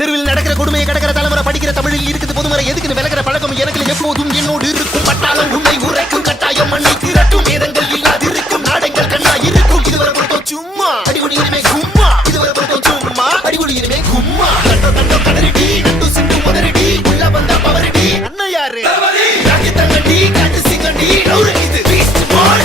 தெருவில் நடக்கிற கொடுமையை கடக்கிற தலைமுறை படிக்கிற தமிழில் இருக்குது பொதுமறை எதுக்குன்னு விலகிற பழக்கம் எனக்கு எப்போதும் என்னோடு இருக்கும் பட்டாளம் உண்மை உரைக்கும் கட்டாயம் மண்ணை திரட்டும் வேதங்கள் இல்லாதிருக்கும் நாடங்கள் கண்ணா இருக்கும் இதுவரை பொறுத்தோம் சும்மா அடிகுடி இனிமே கும்மா இதுவரை பொறுத்தோம் சும்மா அடிகுடி இனிமே கும்மா கண்டோ கதறிடி நட்டு சிந்து முதறிடி உள்ள வந்த பவரடி அண்ணா யாரு ராக்கி தங்கடி காட்டு சிங்கடி நவுறு இது பீஸ்ட் போடு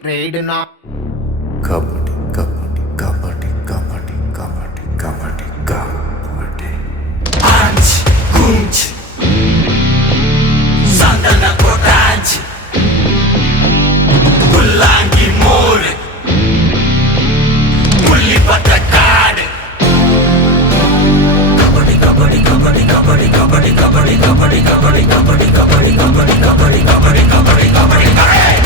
रेडना kabaddi kabaddi kabaddi kabaddi kabaddi kabaddi kabaddi Anci, kunci Sandana kotanci Pullangi more Pulli patakade Kabaddi kabaddi kabaddi kabaddi kabaddi kabaddi kabaddi kabaddi kabaddi kabaddi kabaddi kabaddi kabaddi kabaddi kabaddi kabaddi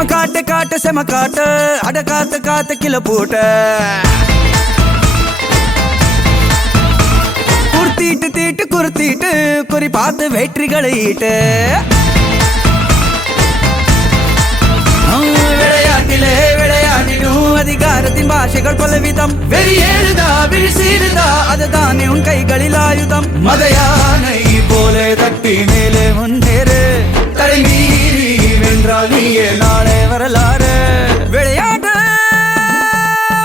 செம காட்டு காட்டு செம காட்டு அட காத்து காத்து கிலோ போட்ட குர்த்திட்டு தீட்டு குர்த்திட்டு குறி பார்த்து வெற்றிகளை ஈட்டு விளையாட்டிலே விளையாடிடும் அதிகாரத்தின் பாஷைகள் பலவிதம் வெறியேறுதா விழிசீருதா அதுதானே உன் கைகளில் ஆயுதம் மதையானை போல தட்டி மேலே முன்னேறு தடை மீறி வென்றால் நீயே நாளே வரலாறு விளையாட்டு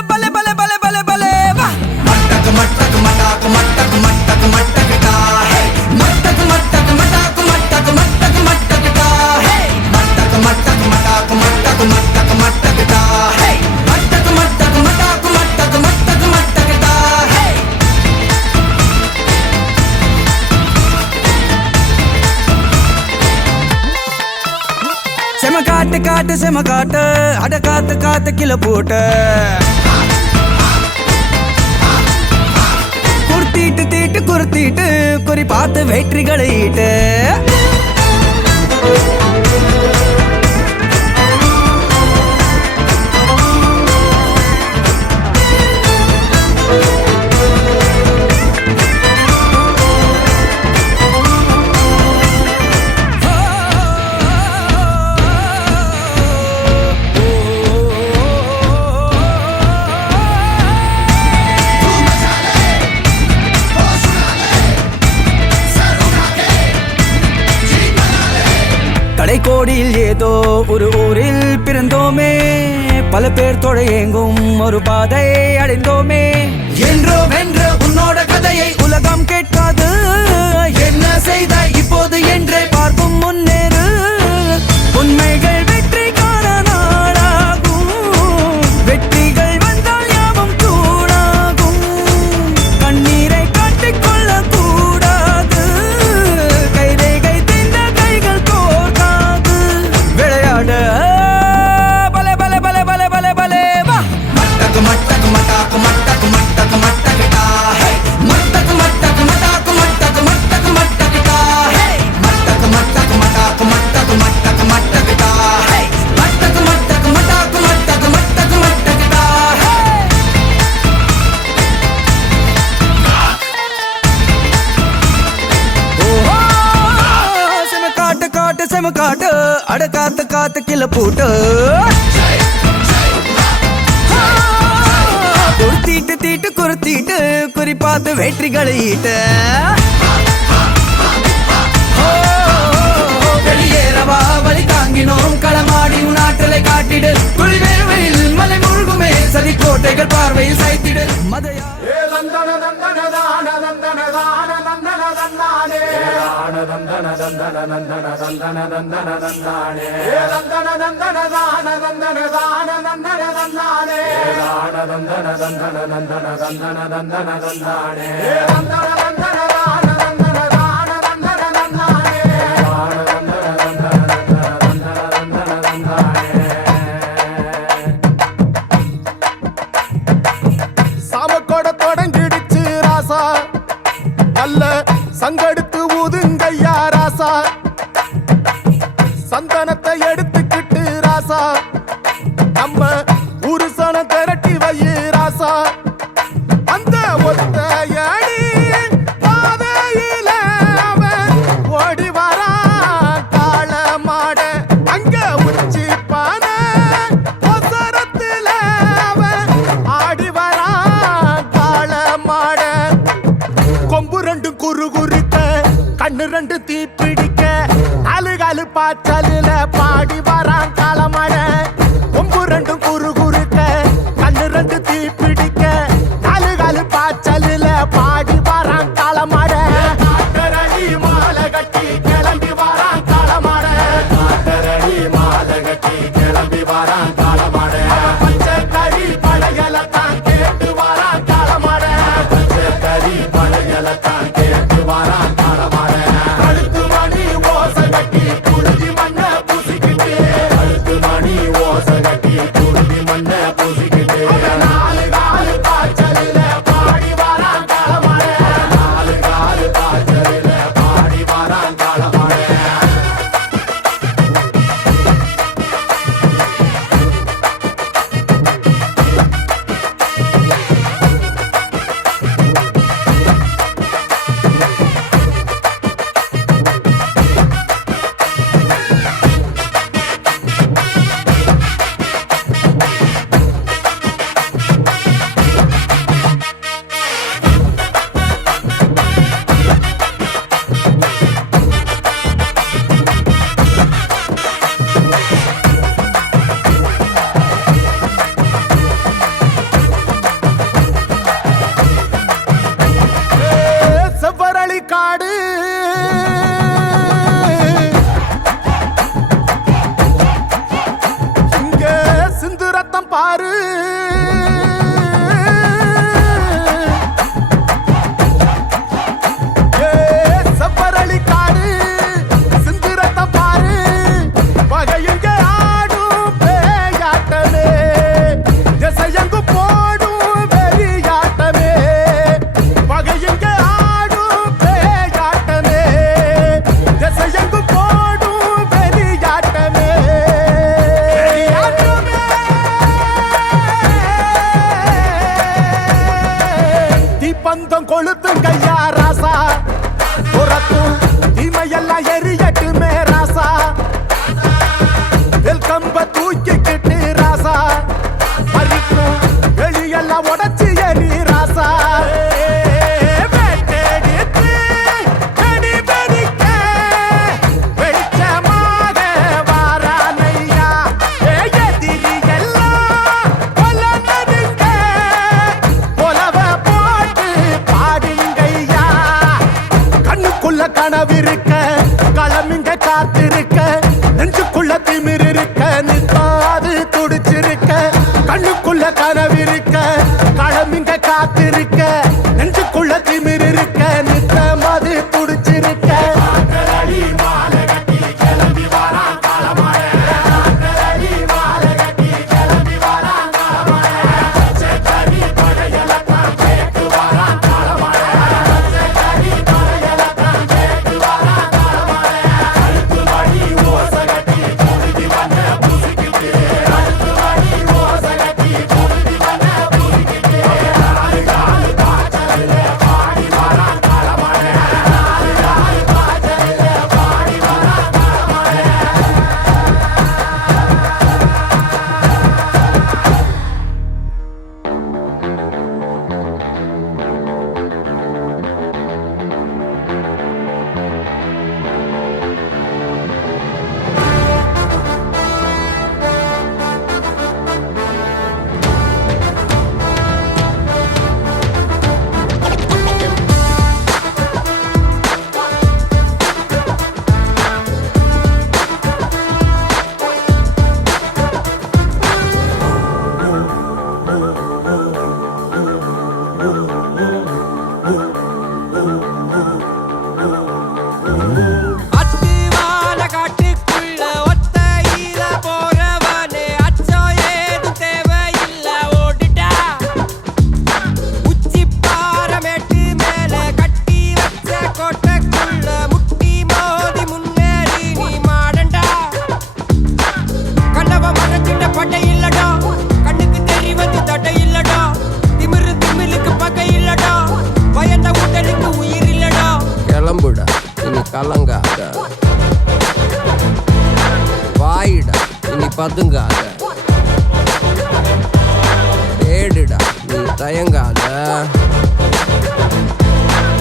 பலே பலே பலே பலே பலே வா மட்டக்கு மட்டக்கு மட்டாக்கு மட்டக்கு மட்டக்கு மட்டக்கு டா ஹே மட்டக்கு மட்டக்கு மட்டாக்கு மட்டக்கு மட்டக்கு மட்டக்கு டா ஹே மட்டக்கு மட்டக்கு மட்டாக்கு மட்டக்கு மட்டக்கு மட்டக்கு டா ஹே மட்டக்கு மட்டக்கு மட்டாக்கு மட்டக்கு மட்டக்கு மட்டக்கு டா ஹே செம காட்டு காட்டு செம காட்டு அட காத்து காத்து கிலோ போட்டு குர்த்திட்டு தீட்டு குர்த்திட்டு குறி பார்த்து வெற்றிகளை ஈட்டு கடைக்கோடியில் ஏதோ ஒரு ஊரில் பிறந்தோமே பல பேர் தொழையெங்கும் ஒரு பாதை அடைந்தோமே என்றோ வென்ற உன்னோட கதையை உலகம் கேட்காது என்ன செய்த இப்போது என்றே பார்க்கும் முன்னேறு உண்மைகள் வெற்றி காண நாளாகும் வெற்றிகள் வந்தால் யாவும் கூடாகும் கண்ணீரை காட்டிக்கொள்ள கூடாது கைரேகை திந்த கைகள் கோர்க்காது விளையாட பலே பலே பலே பலே பலே பலே வா மட்டக்கு மட்டக்கு மட்டாக்கு மட்டக்கு மட்டக்கு மட்டக்கு டா ஹே மட்டக்கு மட்டக்கு மட்டாக்கு மட்டக்கு மட்டக்கு மட்டக்கு டா ஹே மட்டக்கு மட்டக்கு மட்டாக்கு மட்டக்கு மட்டக்கு மட்டக்கு டா ஹே மட்டக்கு மட்டக்கு மட்டாக்கு மட்டக்கு மட்டக்கு மட்டக்கு டா ஹே செம காட்டு காட்டு செம காட்டு அட காத்து காத்து கிலோ போட்டு குர்த்திட்டு தீட்டு குர்த்திட்டு குறி பார்த்து வெற்றிகளை ஈட்ட வெளியேறவா வழி தாங்கினோம் களமாடி உன் ஆற்றலை காட்டிடு குளிவேல் மலை முழுகுமே சதி கோட்டைகள் பார்வையில் சாய்த்திடு மதையா தந்தன தந்தன தான தந்தன தான தந்தன தந்தானே தந்தன தந்தன தந்தன தந்தன தந்தன தந்தானே தந்தன தந்தன தான தந்தன தான தந்தன தந்தானே தந்தன தந்தன தந்தன தந்தன தந்தன தந்தானே தந்தன தந்தன தான தந்தன தான தந்தன தந்தானே தந்தன தந்தன தந்தன தந்தன தந்தானே சாமக்கோட தொடங்கிடுச்சு ராசா நல்ல சங்கெடுத்து ஊதுங்கய்யா ராசா சந்தனத்தை எடுத்துக்கிட்டு ராசா நம்ம உருசன திரட்டி வையு ராசா அந்த ஒத்த அடி பாதையில அவன் ஓடி வரான் காள மாட அங்க உச்சி பானை ஒசரத்துல அவன் ஆடி வரான் காள மாட கொம்பு ரெண்டு குறு குறுக்க கண்ணு ரெண்டு தீப்பிடிக்க அழுகாலு பாச்சலில பாடி வரான் காளமாட கொம்பு ரெண்டும் குறு குறுக்க கண்ணு ரெண்டு தீப்பிடிக்க அழுகாலு பாச்சலில பாடி வரான் காளமாட காட்டரடி மாலை கட்டி கிளம்பி வரான் காளமாட காட்டரடி மாலை கட்டி கிளம்பி வரான் காளமாட பச்சை கறி பழையலத்தான் கேட்டு வரான் காளமாட பச்சை கறி பழையலத்தான் கேட்டு வரான் காளமாட கழுத்து மணி ஓசை கட்டி புழுதி மண்ண புசிக்கிட்டு கழுத்து மணி ஓசை பங்கம் கொளுத்துங்கய்யா ராசா புறத்தும் தீமையெல்லாம் எரியட்டுமே ராசா வெல்கம்ப தூக்கிக்கிட்டு ராசா அரிக்கும் வெளியெல்லாம் உடச்சி எரி ராசா கனவிருக்க களமிங்க காத்திருக்க நெஞ்சுக்குள்ள திமிர் இருக்க நிற்காது துடிச்சிருக்க கண்ணுக்குள்ள கனவிருக்க களமிங்க காத்திருக்க நெஞ்சுக்குள்ள திமிர் இருக்க நிற்க மது துடிச்சிருக்க கலங்காத வாயிடா இனி பதுங்காத ஏடுடா நீ தயங்காத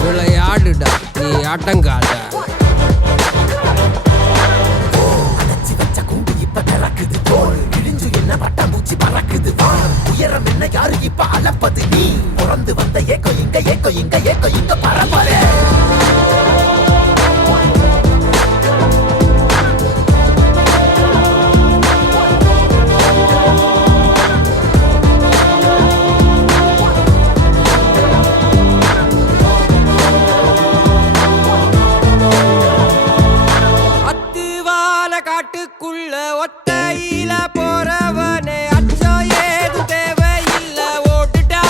விளையாடுடா நீ அடங்காத திறக்குது தோல் கிழிஞ்சு என்ன பட்டாம்பூச்சி பறக்குது உயரம் என்ன யாரு இப்ப அளப்பது நீ பிறந்து வந்த ஏக்கோ இங்க ஏக்கோ இங்க ஏக்கோ இங்க பரம்பரை காட்டுக்குள்ள ஒத்தையில போறவனே அச்சோ ஏது தேவையில்ல ஓட்டுடா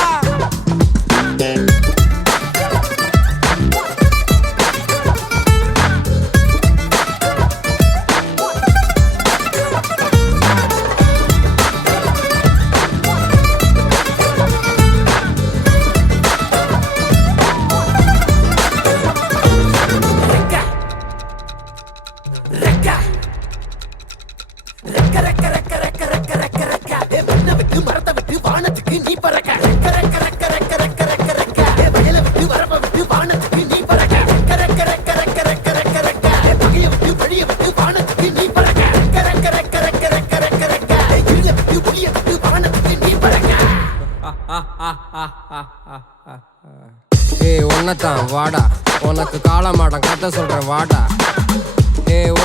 உன்னதான் வாடா உனக்கு காளமாடம் கதை சொல்றேன் வாடா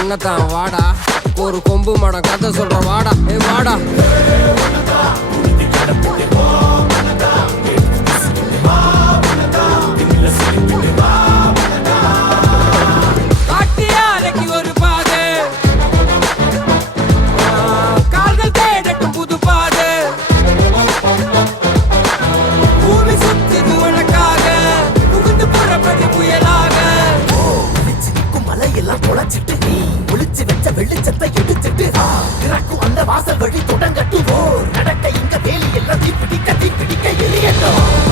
உன்னதான் வாடா ஒரு கொம்பு மாடம் கதை சொல்றேன் வாடா வாடா காட்டியாலைக்கு ஒரு பாது கால்கள் தேடட்டும் புது பாது பூமி சுத்துது உனக்காக புகுந்து புறப்படி புயலாக மலையெல்லாம் தொலைச்சிட்டு நீ ஒளிச்சு வச்ச வெளிச்சத்தை எடுத்துட்டு இறக்கும் அந்த வாசல் வழி தொடங்கட்டும் நடக்க இங்க வேலி எல்லாம் தீப்பிடிக்க எரியட்டும்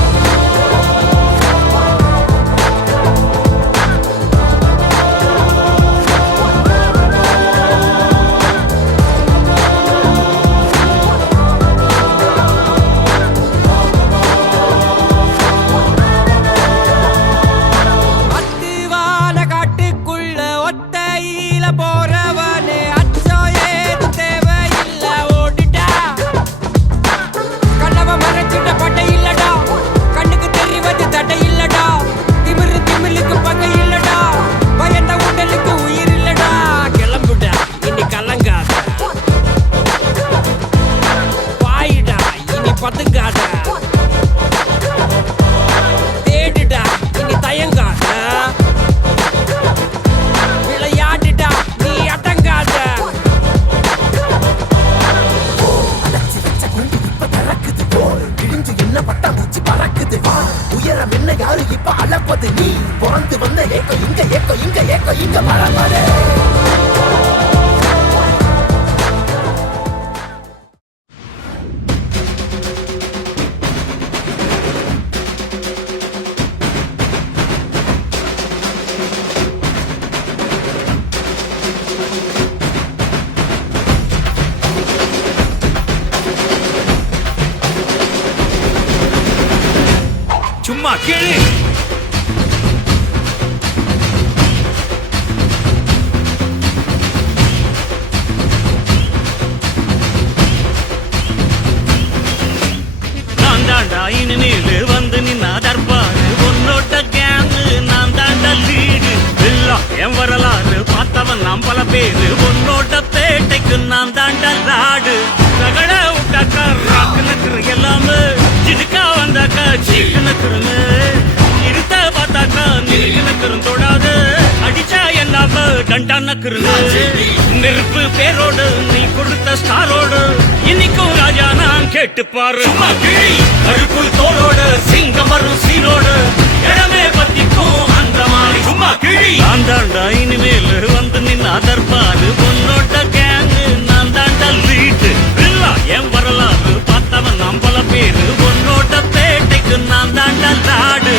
என்ன பட்டாம்பூச்சி பறக்குது வா உயரம் என்ன யாரு இப்ப அளப்பது நீ பிறந்து வந்த ஏக்கோ இங்க ஏக்கோ இங்க ஏக்கோ இங்க பரவாயில்ல சும்மா கேளு நான் தாண்டா இனிமேல் வந்து நின்னா தற்பாடு உன்னோட்ட கேங்கு நான் தாண்டா லீடு எல்லாம் என் வரலாறு பார்த்தவன் நாம் பல பேரு உன்னோட்ட பேட்டைக்கு நான் தாண்டா நாடு ரகட விட்டாக்கா ராக்கு நக்குறு எல்லாமே சிடுக்கா வந்தாக்கா சீக்கு நக்குறுன்னு இருத்த பார்த்தாக்கா நிறுக்கு நக்குறும் தொடாது அடிச்சா எல்லாம டண்டா நக்குறுன்னு நெருப்பு பேரோடு நீ கொடுத்த ஸ்டாரோடு இன்னைக்கும் ராஜா நான் கேட்டு பாரு கருப்பு தோளோடு சிங்கம் வரும் சீரோடு இடமே பத்திக்கும் அந்த மாதிரி சும்மா கிழி நான் தாண்டா இனிமேல் வந்து நின்று அதற்பாரு உன்னோட்ட கேங்கு நான் தாண்டா லீட்டு இல்லா என் வரலாறு பார்த்தவன் நாம் பல பேரு உன்னோட்ட பேட்டைக்கு நான் தாண்டா நாடு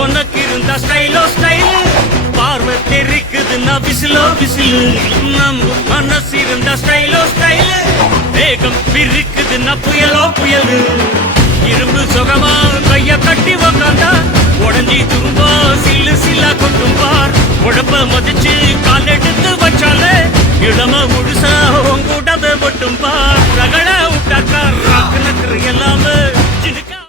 உனக்கு இருந்த ஸ்டைலோ ஸ்டைலு பார்வை தெரிக்குதுன்னா விசிலோ விசிலு நம்ம மனசு இருந்த ஸ்டைலோ ஸ்டைலு வேகம் பிரிக்குதுன்னா புயலோ புயலு இரும்பு சுகமா கைய கட்டி உக்காந்தா உடஞ்சி துரும்பா சில்லு சில்லா கொட்டும் பார் உடம்ப மதிச்சு கால் எடுத்து வச்சாலே இளம முழுசா உங்கூடவே மட்டும் பார் ரகட விட்டாக்கா ராக்கு நக்குறு எல்லாமே